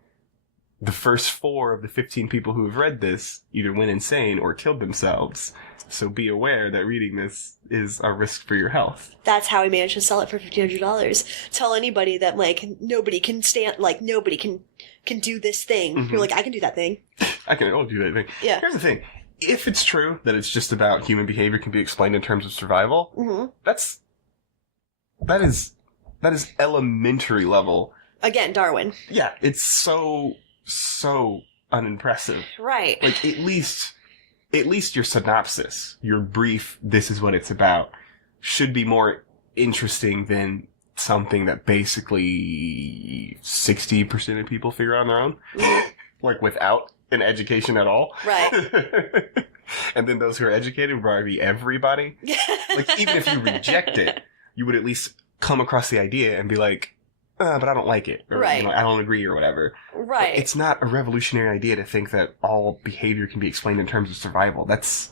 the first 4 of the 15 people who have read this either went insane or killed themselves. So be aware that reading this is a risk for your health. That's how he managed to sell it for $1,500. Tell anybody that, like, nobody can do this thing. Mm-hmm. You're like, I can do that thing. I can do that thing. Yeah. Here's the thing. If it's true that it's just about human behavior can be explained in terms of survival, mm-hmm. that is elementary level. Again, Darwin. Yeah, it's so unimpressive. Right. Like, at least your synopsis, your brief, this is what it's about, should be more interesting than something that basically 60% of people figure out on their own. Mm-hmm. Like, without an education at all. Right. And then those who are educated would probably be everybody. Like, even if you reject it, you would at least come across the idea and be like, but I don't like it. Or, right. I don't agree or whatever. Right. It's not a revolutionary idea to think that all behavior can be explained in terms of survival. That's...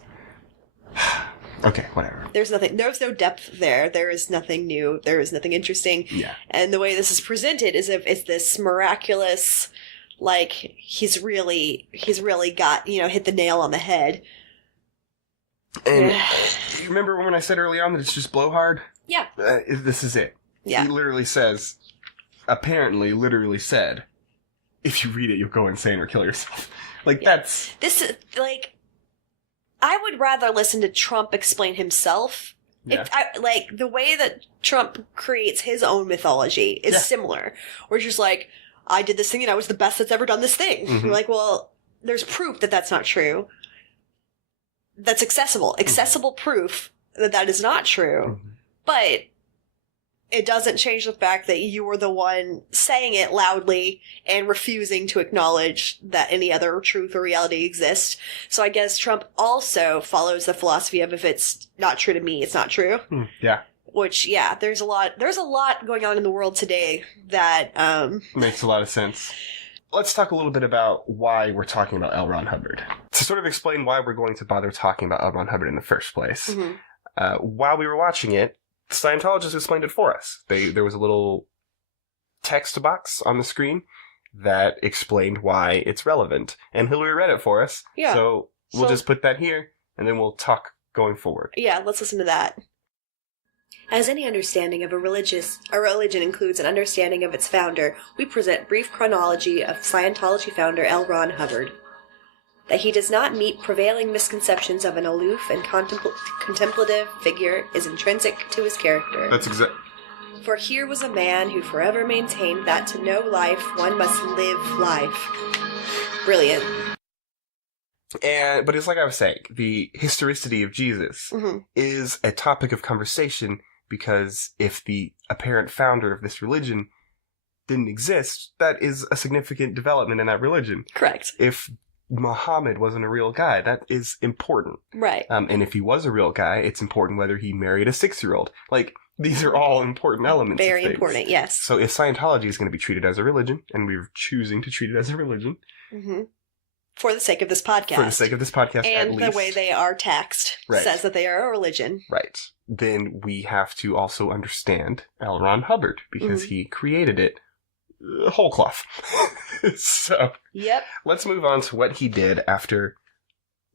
Okay, whatever. There's no depth there. There is nothing new. There is nothing interesting. Yeah. And the way this is presented is if it's this miraculous, like, he's really got, hit the nail on the head. And you remember when I said early on that it's just blowhard? Yeah. This is it. Yeah. He literally said, if you read it, you'll go insane or kill yourself. Like, yeah. That's... This is, like... I would rather listen to Trump explain himself. Yeah. The way that Trump creates his own mythology is similar. Where it's just like, I did this thing and I was the best that's ever done this thing. Mm-hmm. You're like, well, there's proof that that's not true. That's accessible. Accessible proof that is not true. Mm-hmm. But it doesn't change the fact that you were the one saying it loudly and refusing to acknowledge that any other truth or reality exists. So I guess Trump also follows the philosophy of if it's not true to me, it's not true. Yeah. Which, yeah, there's a lot going on in the world today that makes a lot of sense. Let's talk a little bit about why we're talking about L. Ron Hubbard. To sort of explain why we're going to bother talking about L. Ron Hubbard in the first place. Mm-hmm. While we were watching it, Scientologists explained it for us. There was a little text box on the screen that explained why it's relevant. And Hillary read it for us. Yeah. So we'll just put that here, and then we'll talk going forward. Yeah, let's listen to that. As any understanding of a religion includes an understanding of its founder, we present brief chronology of Scientology founder L. Ron Hubbard. That he does not meet prevailing misconceptions of an aloof and contemplative figure is intrinsic to his character. That's exact. For here was a man who forever maintained that to know life, one must live life. Brilliant. But it's like I was saying, the historicity of Jesus is a topic of conversation because if the apparent founder of this religion didn't exist, that is a significant development in that religion. Correct. If Muhammad wasn't a real guy, that is important. Right. And if he was a real guy, it's important whether he married a 6-year-old. Like, these are all important elements. Very important, yes. So if Scientology is going to be treated as a religion, and we're choosing to treat it as a religion... Mm-hmm. For the sake of this podcast. For the sake of this podcast, and at least. The way they are taxed says that they are a religion. Right. Then we have to also understand L. Ron Hubbard, because he created it whole cloth. So, yep. Let's move on to what he did after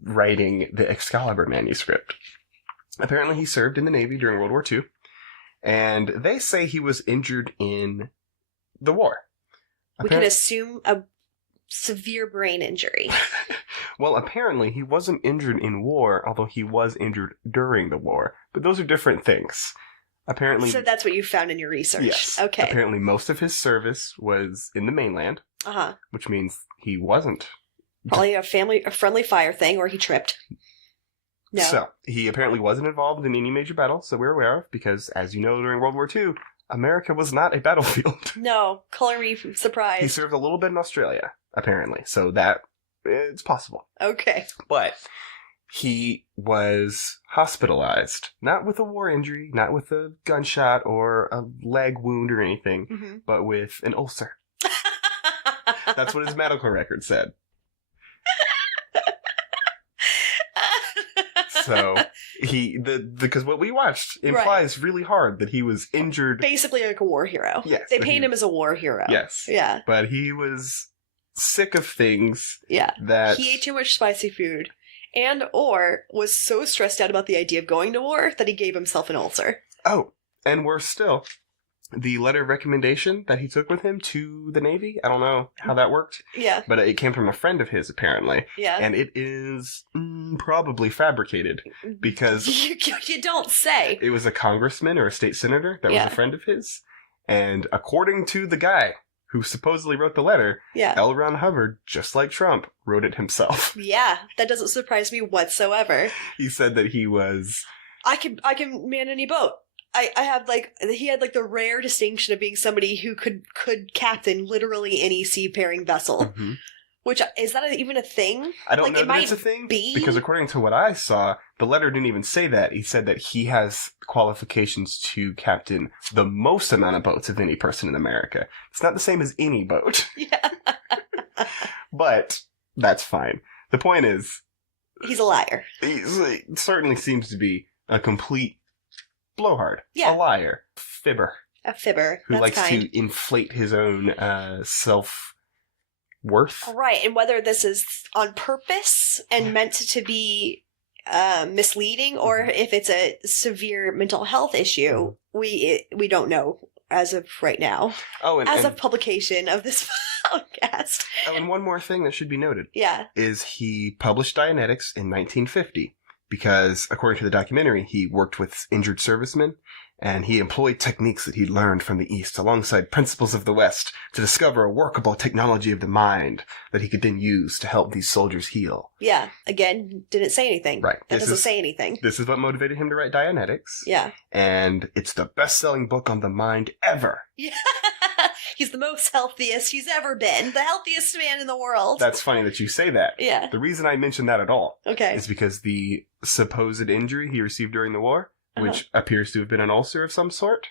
writing the Excalibur manuscript. Apparently he served in the Navy during World War II, and they say he was injured in the war. We can assume a severe brain injury. Well, apparently he wasn't injured in war, although he was injured during the war. But those are different things. Apparently, so that's what you found in your research. Yes. Okay. Apparently most of his service was in the mainland. Uh-huh. Which means he wasn't. Probably a friendly fire thing, or he tripped. No. So, he apparently wasn't involved in any major battles that we're aware of, because, as you know, during World War II, America was not a battlefield. No. Color me surprised. He served a little bit in Australia, apparently. So that, it's possible. Okay. But he was hospitalized, not with a war injury, not with a gunshot or a leg wound or anything, but with an ulcer. That's what his medical record said. So because what we watched implies really hard that he was injured. Basically like a war hero. Yes. They paint him as a war hero. Yes. Yeah. But he was sick of things. Yeah. That he ate too much spicy food and or was so stressed out about the idea of going to war that he gave himself an ulcer. Oh, and worse still, the letter of recommendation that he took with him to the Navy, I don't know how that worked. Yeah. But it came from a friend of his, apparently. Yeah. And it is probably fabricated, because... you don't say. It was a congressman or a state senator that was a friend of his. And according to the guy who supposedly wrote the letter, L. Ron Hubbard, just like Trump, wrote it himself. Yeah, that doesn't surprise me whatsoever. He said that he was... I can man any boat. I have he had the rare distinction of being somebody who could captain literally any seafaring vessel. Mm-hmm. Which, is that even a thing? I don't know that it's a thing, because according to what I saw, the letter didn't even say that. He said that he has qualifications to captain the most amount of boats of any person in America. It's not the same as any boat. Yeah. But that's fine. The point is... He's a liar. He certainly seems to be a complete blowhard. Yeah. A liar. Fibber. A fibber. Who likes to inflate his own self-worth. Right, and whether this is on purpose and meant to be misleading, or if it's a severe mental health issue, we don't know as of right now. Oh, as of publication of this podcast. Oh, and one more thing that should be noted. Yeah. Is he published Dianetics in 1950. Because, according to the documentary, he worked with injured servicemen, and he employed techniques that he'd learned from the East alongside principles of the West to discover a workable technology of the mind that he could then use to help these soldiers heal. Yeah. Again, didn't say anything. Right. That doesn't say anything. This is what motivated him to write Dianetics. Yeah. And it's the best-selling book on the mind ever. Yeah. He's the most healthiest he's ever been. The healthiest man in the world. That's funny that you say that. Yeah. The reason I mentioned that at all is because the supposed injury he received during the war, which appears to have been an ulcer of some sort,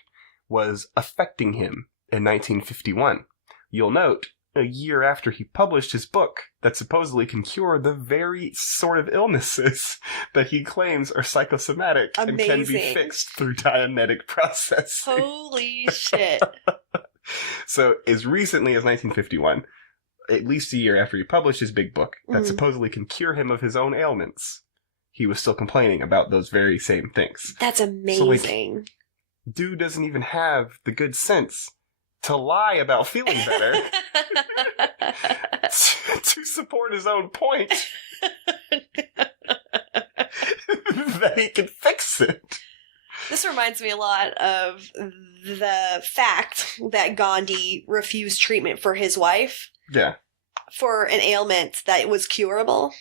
was affecting him in 1951. You'll note, a year after he published his book that supposedly can cure the very sort of illnesses that he claims are psychosomatic and can be fixed through Dianetic processing. Holy shit. So, as recently as 1951, at least a year after he published his big book that supposedly can cure him of his own ailments, he was still complaining about those very same things. That's amazing. So, dude doesn't even have the good sense to lie about feeling better to support his own point that he can fix it. This reminds me a lot of the fact that Gandhi refused treatment for his wife. Yeah. For an ailment that was curable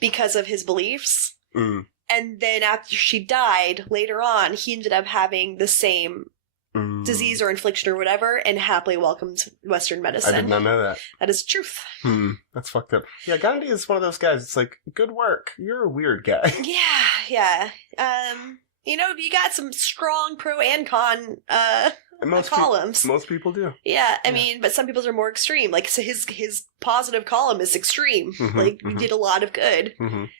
because of his beliefs. Mm. And then after she died, later on, he ended up having the same disease or infliction or whatever, and happily welcomed Western medicine. I did not know that. That is truth. That's fucked up. Yeah, Gandhi is one of those guys. It's like, good work. You're a weird guy. Yeah. You know, you got some strong pro and con columns. Most people do. Yeah, I mean, but some people's are more extreme. Like, so his positive column is extreme. He did a lot of good.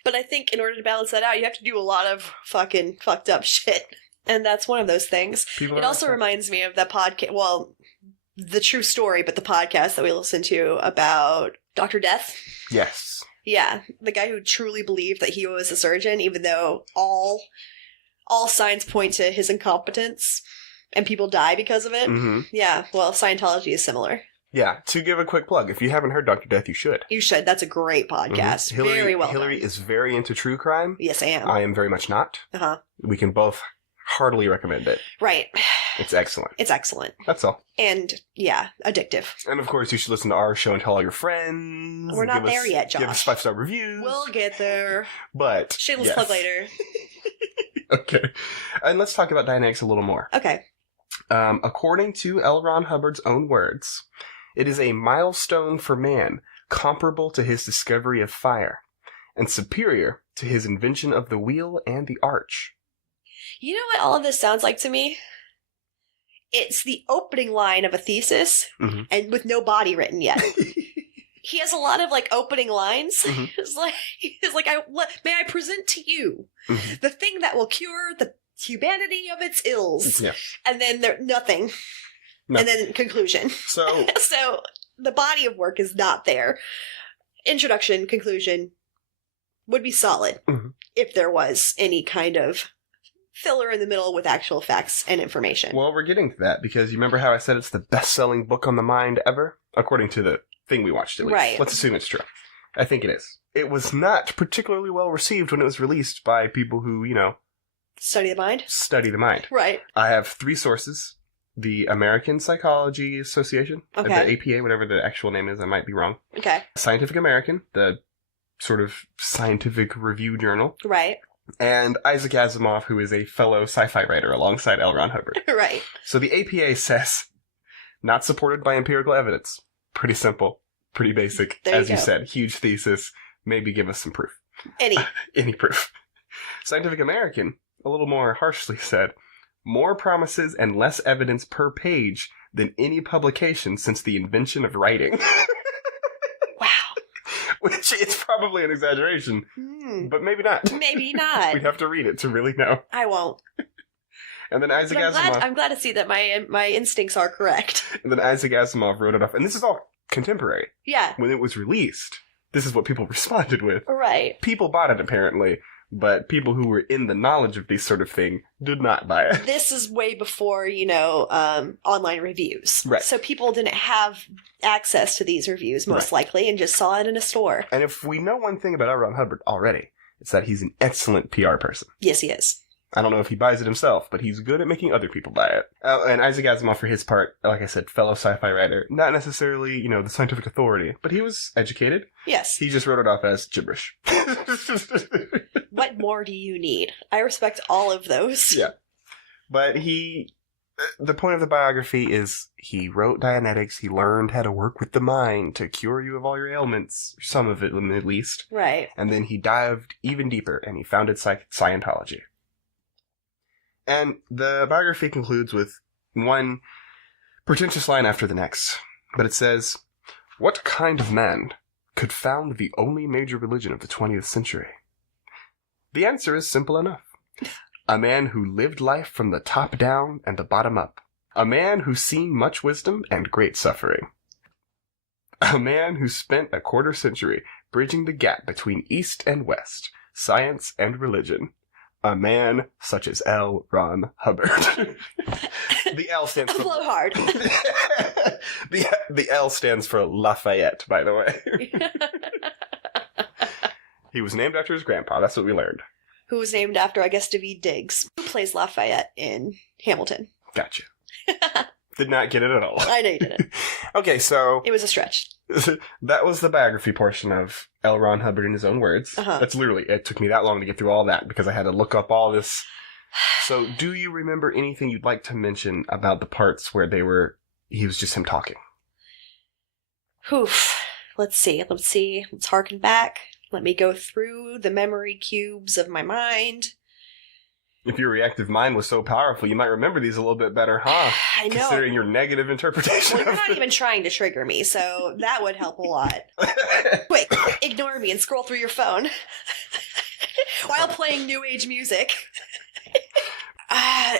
But I think in order to balance that out, you have to do a lot of fucking fucked up shit. And that's one of those things. It also reminds me of that podcast, well, the true story, but the podcast that we listened to about Dr. Death. Yes. Yeah, the guy who truly believed that he was a surgeon, even though all signs point to his incompetence, and people die because of it. Yeah, well, Scientology is similar. Yeah, to give a quick plug, if you haven't heard Dr. Death, you should. You should. That's a great podcast. Very well Hillary done. is very into true crime. Yes, I am. I am very much not. We can both heartily recommend it. Right. It's excellent. It's excellent. That's all. And, yeah, addictive. And, of course, you should listen to our show and tell all your friends. We're not there yet, Josh. Give us 5-star reviews. We'll get there. But, shameless plug later. Okay. And let's talk about Dianetics a little more. Okay. According to L. Ron Hubbard's own words, it is a milestone for man comparable to his discovery of fire and superior to his invention of the wheel and the arch. You know what all of this sounds like to me? It's the opening line of a thesis and with no body written yet. He has a lot of opening lines. It's like, may I present to you the thing that will cure the humanity of its ills. Yeah. And then nothing. And then conclusion. So the body of work is not there. Introduction, conclusion would be solid if there was any kind of filler in the middle with actual facts and information. Well, we're getting to that because you remember how I said it's the best-selling book on the mind ever? According to the thing we watched, at least. Right. Let's assume it's true. I think it is. It was not particularly well received when it was released by people who, Study the mind? Study the mind. Right. I have 3 sources. The American Psychology Association, the APA, whatever the actual name is, I might be wrong. Okay. Scientific American, the sort of scientific review journal. Right. And Isaac Asimov, who is a fellow sci-fi writer alongside L. Ron Hubbard. Right. So the APA says, not supported by empirical evidence. Pretty simple. Pretty basic. As you said, huge thesis. Maybe give us some proof. Any proof. Scientific American, a little more harshly said, more promises and less evidence per page than any publication since the invention of writing. Wow. Which is probably an exaggeration, but maybe not. Maybe not. We'd have to read it to really know. I won't. And then Isaac Asimov... I'm glad to see that my instincts are correct. And then Isaac Asimov wrote it off. And this is all contemporary. Yeah. When it was released, this is what people responded with. Right. People bought it, apparently. But people who were in the knowledge of this sort of thing did not buy it. This is way before, online reviews. Right. So people didn't have access to these reviews, most likely, and just saw it in a store. And if we know one thing about L. Ron Hubbard already, it's that he's an excellent PR person. Yes, he is. I don't know if he buys it himself, but he's good at making other people buy it. And Isaac Asimov, for his part, like I said, fellow sci-fi writer, not necessarily, the scientific authority, but he was educated. Yes. He just wrote it off as gibberish. What more do you need? I respect all of those. Yeah. But the point of the biography is he wrote Dianetics, he learned how to work with the mind to cure you of all your ailments, some of it at least. Right. And then he dived even deeper and he founded Scientology. And the biography concludes with one pretentious line after the next. But it says, what kind of man could found the only major religion of the 20th century? The answer is simple enough. A man who lived life from the top down and the bottom up. A man who's seen much wisdom and great suffering. A man who spent a quarter century bridging the gap between East and West, science and religion. A man such as L. Ron Hubbard. The L stands for... Blow hard. The L stands for Lafayette, by the way. He was named after his grandpa. That's what we learned. Who was named after, I guess, David Diggs, who plays Lafayette in Hamilton. Gotcha. Did not get it at all. I know you didn't. Okay, so... It was a stretch. That was the biography portion of L. Ron Hubbard in his own words. That's literally... It took me that long to get through all that because I had to look up all this. So, do you remember anything you'd like to mention about the parts where he was just him talking? Oof. Let's see. Let's harken back. Let me go through the memory cubes of my mind. If your reactive mind was so powerful, you might remember these a little bit better, huh? I know. Considering your negative interpretation. Well, you're not even trying to trigger me, so that would help a lot. Wait, ignore me and scroll through your phone while playing new age music.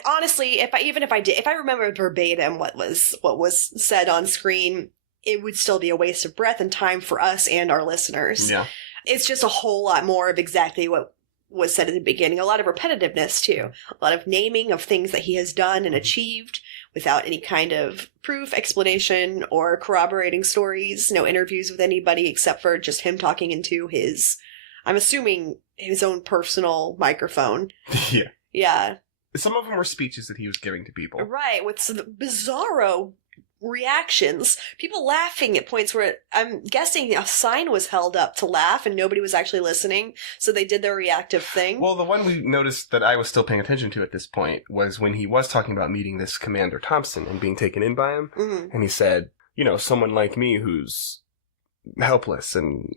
Honestly, if I remember verbatim what was said on screen, it would still be a waste of breath and time for us and our listeners. Yeah. It's just a whole lot more of exactly what was said at the beginning. A lot of repetitiveness, too. A lot of naming of things that he has done and achieved without any kind of proof, explanation, or corroborating stories. No interviews with anybody except for just him talking into I'm assuming, his own personal microphone. Yeah. Yeah. Some of them were speeches that he was giving to people. Right, with some bizarro reactions. People laughing at points where I'm guessing a sign was held up to laugh and nobody was actually listening, so they did their reactive thing. Well, the one we noticed that I was still paying attention to at this point was when he was talking about meeting this Commander Thompson and being taken in by him. Mm-hmm. And he said, someone like me who's helpless and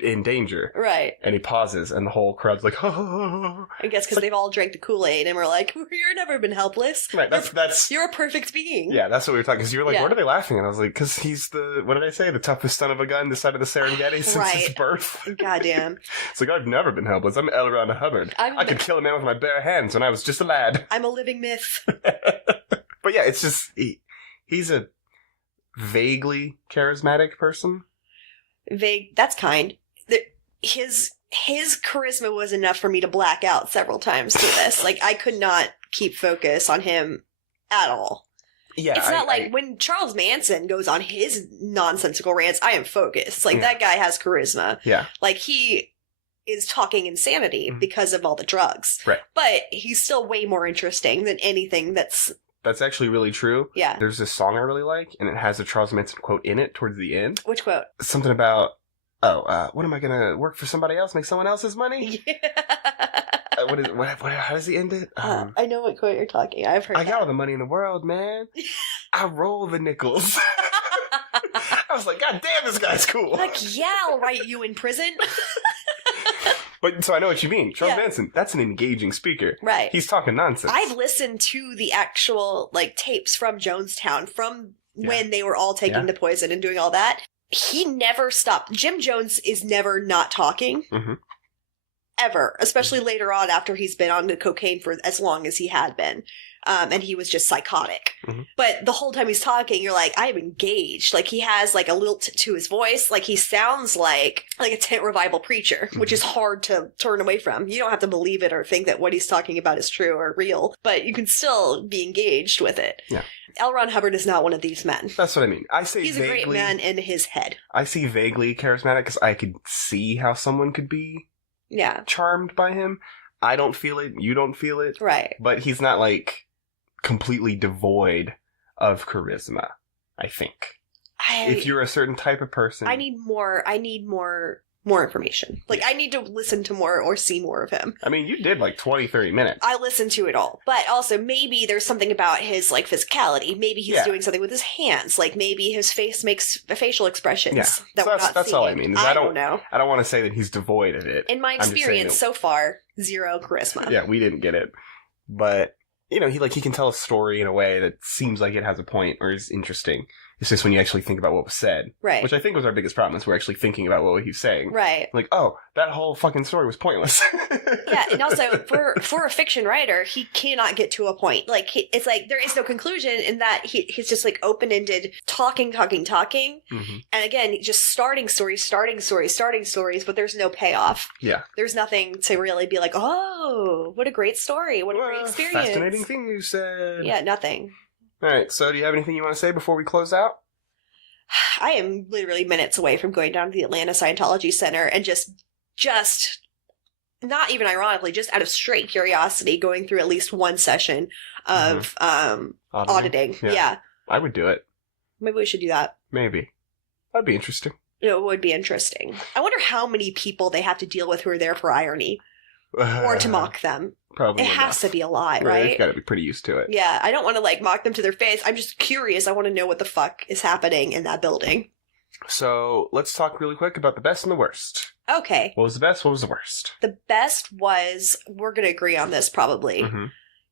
in danger. Right. And he pauses and the whole crowd's like, I guess because they've all drank the Kool-Aid and we're like, you've never been helpless. Right, that's... You're a perfect being. Yeah, that's what we were talking, because you were like, what are they laughing at? I was like, because he's what did I say? The toughest son of a gun this side of the Serengeti since his birth. Goddamn. It's like, I've never been helpless. I'm L. Ron Hubbard. I could kill a man with my bare hands when I was just a lad. I'm a living myth. But yeah, it's just, he's a vaguely charismatic person. Vague. That's kind. His charisma was enough for me to black out several times through this. Like, I could not keep focus on him at all. Yeah, it's not like when Charles Manson goes on his nonsensical rants, I am focused. Like, that guy has charisma. Yeah. Like, he is talking insanity because of all the drugs. Right. But he's still way more interesting than anything that's actually really true. Yeah. There's this song I really like, and it has a Charles Manson quote in it towards the end. Which quote? Something about, what am I going to work for somebody else, make someone else's money? Yeah. How does he end it? I know what quote you're talking. I've heard I got all the money in the world, man. I roll the nickels. I was like, God damn, this guy's cool. Like, yeah, I'll write you in prison. But, so I know what you mean. Charles Manson, that's an engaging speaker. Right. He's talking nonsense. I've listened to the actual, like, tapes from Jonestown, from when they were all taking the poison and doing all that. He never stopped. Jim Jones is never not talking. Mm-hmm. Ever. Especially later on after he's been on the cocaine for as long as he had been. And he was just psychotic. Mm-hmm. But the whole time he's talking, you're like, I'm engaged. Like, he has, like, a lilt to his voice. Like, he sounds like a tent revival preacher, which is hard to turn away from. You don't have to believe it or think that what he's talking about is true or real, but you can still be engaged with it. Yeah. L. Ron Hubbard is not one of these men. That's what I mean. He's vaguely, a great man in his head. I see vaguely charismatic because I could see how someone could be charmed by him. I don't feel it. You don't feel it. Right. But he's not, like, completely devoid of charisma, I think. If you're a certain type of person... I need more information. Like, I need to listen to more or see more of him. I mean, you did, like, 20, 30 minutes. I listened to it all. But also, maybe there's something about his, like, physicality. Maybe he's doing something with his hands. Like, maybe his face makes facial expressions that we're not seeing. That's all I mean. I don't know. I don't want to say that he's devoid of it. In my experience so far, zero charisma. Yeah, we didn't get it. But... You know, he can tell a story in a way that seems like it has a point or is interesting. It's just when you actually think about what was said. Right. Which I think was our biggest problem, is we're actually thinking about what he was saying. Right. Like, oh, that whole fucking story was pointless. Yeah, and also, for a fiction writer, he cannot get to a point. Like, it's like, there is no conclusion in that he's just, like, open-ended, talking. Mm-hmm. And again, just starting stories, but there's no payoff. Yeah. There's nothing to really be like, oh, what a great story. What a great experience. Fascinating thing you said. Yeah, nothing. All right, so do you have anything you want to say before we close out? I am literally minutes away from going down to the Atlanta Scientology Center and just not even ironically, just out of straight curiosity, going through at least one session of auditing. Yeah. I would do it. Maybe we should do that. Maybe. That'd be interesting. It would be interesting. I wonder how many people they have to deal with who are there for irony. Or to mock them. Probably. It has to be a lot, right? They've got to be pretty used to it. Yeah, I don't want to, like, mock them to their face. I'm just curious. I want to know what the fuck is happening in that building. So, let's talk really quick about the best and the worst. Okay. What was the best? What was the worst? The best was, we're going to agree on this probably,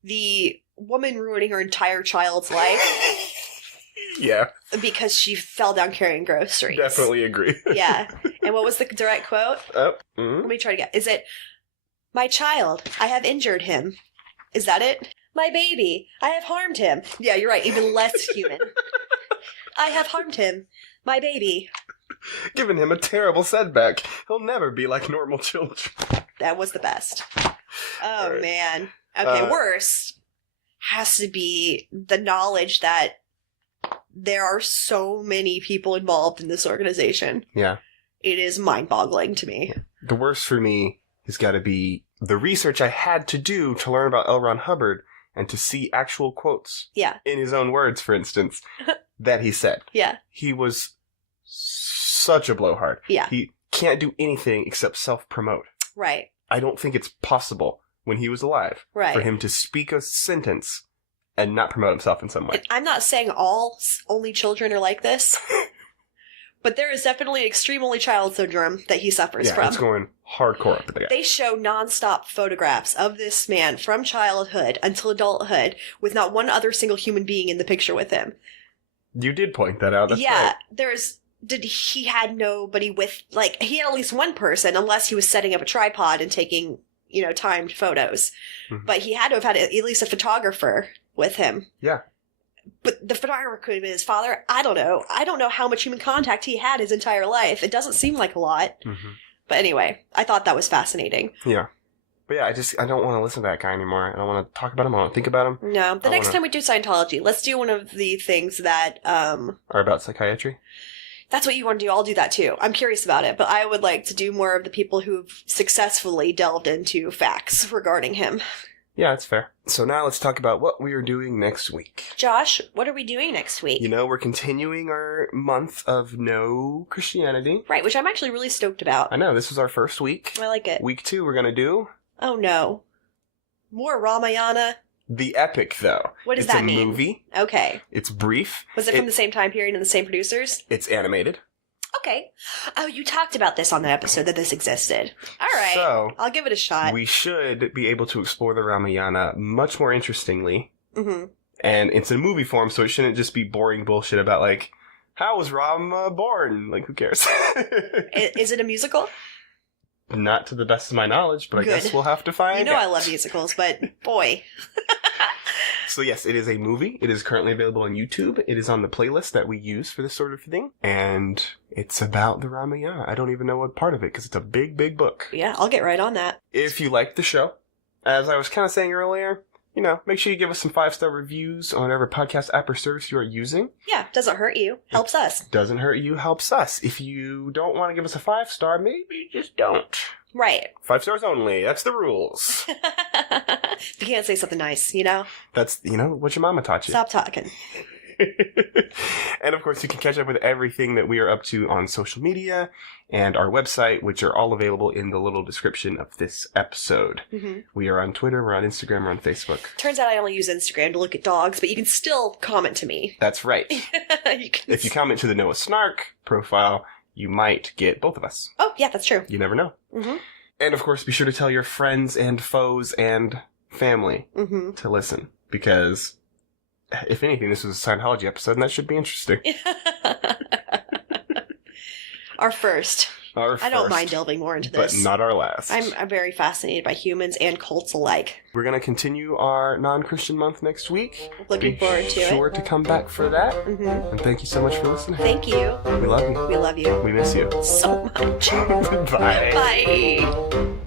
the woman ruining her entire child's life. Yeah. Because she fell down carrying groceries. Definitely agree. Yeah. And what was the direct quote? Let me try to get. Is it... My child, I have injured him. Is that it? My baby, I have harmed him. Yeah, you're right, even less human. I have harmed him. My baby. Giving him a terrible setback. He'll never be like normal children. That was the best. Oh, right. Man. Okay, worst has to be the knowledge that there are so many people involved in this organization. Yeah. It is mind-boggling to me. The worst for me has got to be the research I had to do to learn about L. Ron Hubbard and to see actual quotes. Yeah. In his own words, for instance, that he said. Yeah. He was such a blowhard. Yeah. He can't do anything except self-promote. Right. I don't think it's possible when he was alive for him to speak a sentence and not promote himself in some way. I'm not saying all only children are like this. But there is definitely extreme only child syndrome that he suffers from. Yeah, it's going hardcore up there. They show nonstop photographs of this man from childhood until adulthood with not one other single human being in the picture with him. You did point that out. That's right. He had nobody with, like, he had at least one person, unless he was setting up a tripod and taking, timed photos. Mm-hmm. But he had to have had at least a photographer with him. Yeah. But the photographer could have been his father. I don't know. I don't know how much human contact he had his entire life. It doesn't seem like a lot. Mm-hmm. But anyway, I thought that was fascinating. Yeah. But yeah, I don't want to listen to that guy anymore. I don't want to talk about him. I don't want to think about him. No. The next time we do Scientology, let's do one of the things that... are about psychiatry? That's what you want to do. I'll do that too. I'm curious about it. But I would like to do more of the people who've successfully delved into facts regarding him. Yeah, that's fair. So now let's talk about what we are doing next week. Josh, what are we doing next week? You know, we're continuing our month of no Christianity. Right, which I'm actually really stoked about. I know, this was our first week. I like it. Week 2, we're going to do... Oh no. More Ramayana. The Epic, though. What does that mean? It's a movie. Okay. It's brief. Was it from the same time period and the same producers? It's animated. Okay. Oh, you talked about this on the episode that this existed. All right. So, I'll give it a shot. We should be able to explore the Ramayana much more interestingly. Mm-hmm. And it's in movie form, so it shouldn't just be boring bullshit about, like, how was Rama born? Like, who cares? Is it a musical? Not to the best of my knowledge, but I guess we'll have to find out. I love musicals, but boy. So yes, it is a movie. It is currently available on YouTube. It is on the playlist that we use for this sort of thing. And it's about the Ramayana. I don't even know what part of it, because it's a big, big book. Yeah, I'll get right on that. If you like the show, as I was kind of saying earlier, you know, make sure you give us some 5-star reviews on whatever podcast app or service you are using. Yeah, doesn't hurt you. Helps us. Doesn't hurt you, helps us. If you don't want to give us a 5-star, maybe just don't. Right. 5 stars only. That's the rules. You can't say something nice, you know? That's, you know, what your mama taught you. Stop talking. And of course, you can catch up with everything that we are up to on social media and our website, which are all available in the little description of this episode. Mm-hmm. We are on Twitter, we're on Instagram, we're on Facebook. Turns out I only use Instagram to look at dogs, but you can still comment to me. That's right. If you comment to the Noah Snark profile, you might get both of us. Oh, yeah, that's true. You never know. Mm-hmm. And of course, be sure to tell your friends and foes and family to listen, because if anything, this was a Scientology episode, and that should be interesting. Our first. I don't mind delving more into this. But not our last. I'm very fascinated by humans and cults alike. We're going to continue our non-Christian month next week. Looking forward to it. Be sure to come back for that. Mm-hmm. And thank you so much for listening. Thank you. We love you. We love you. We miss you. So much. Bye. Bye.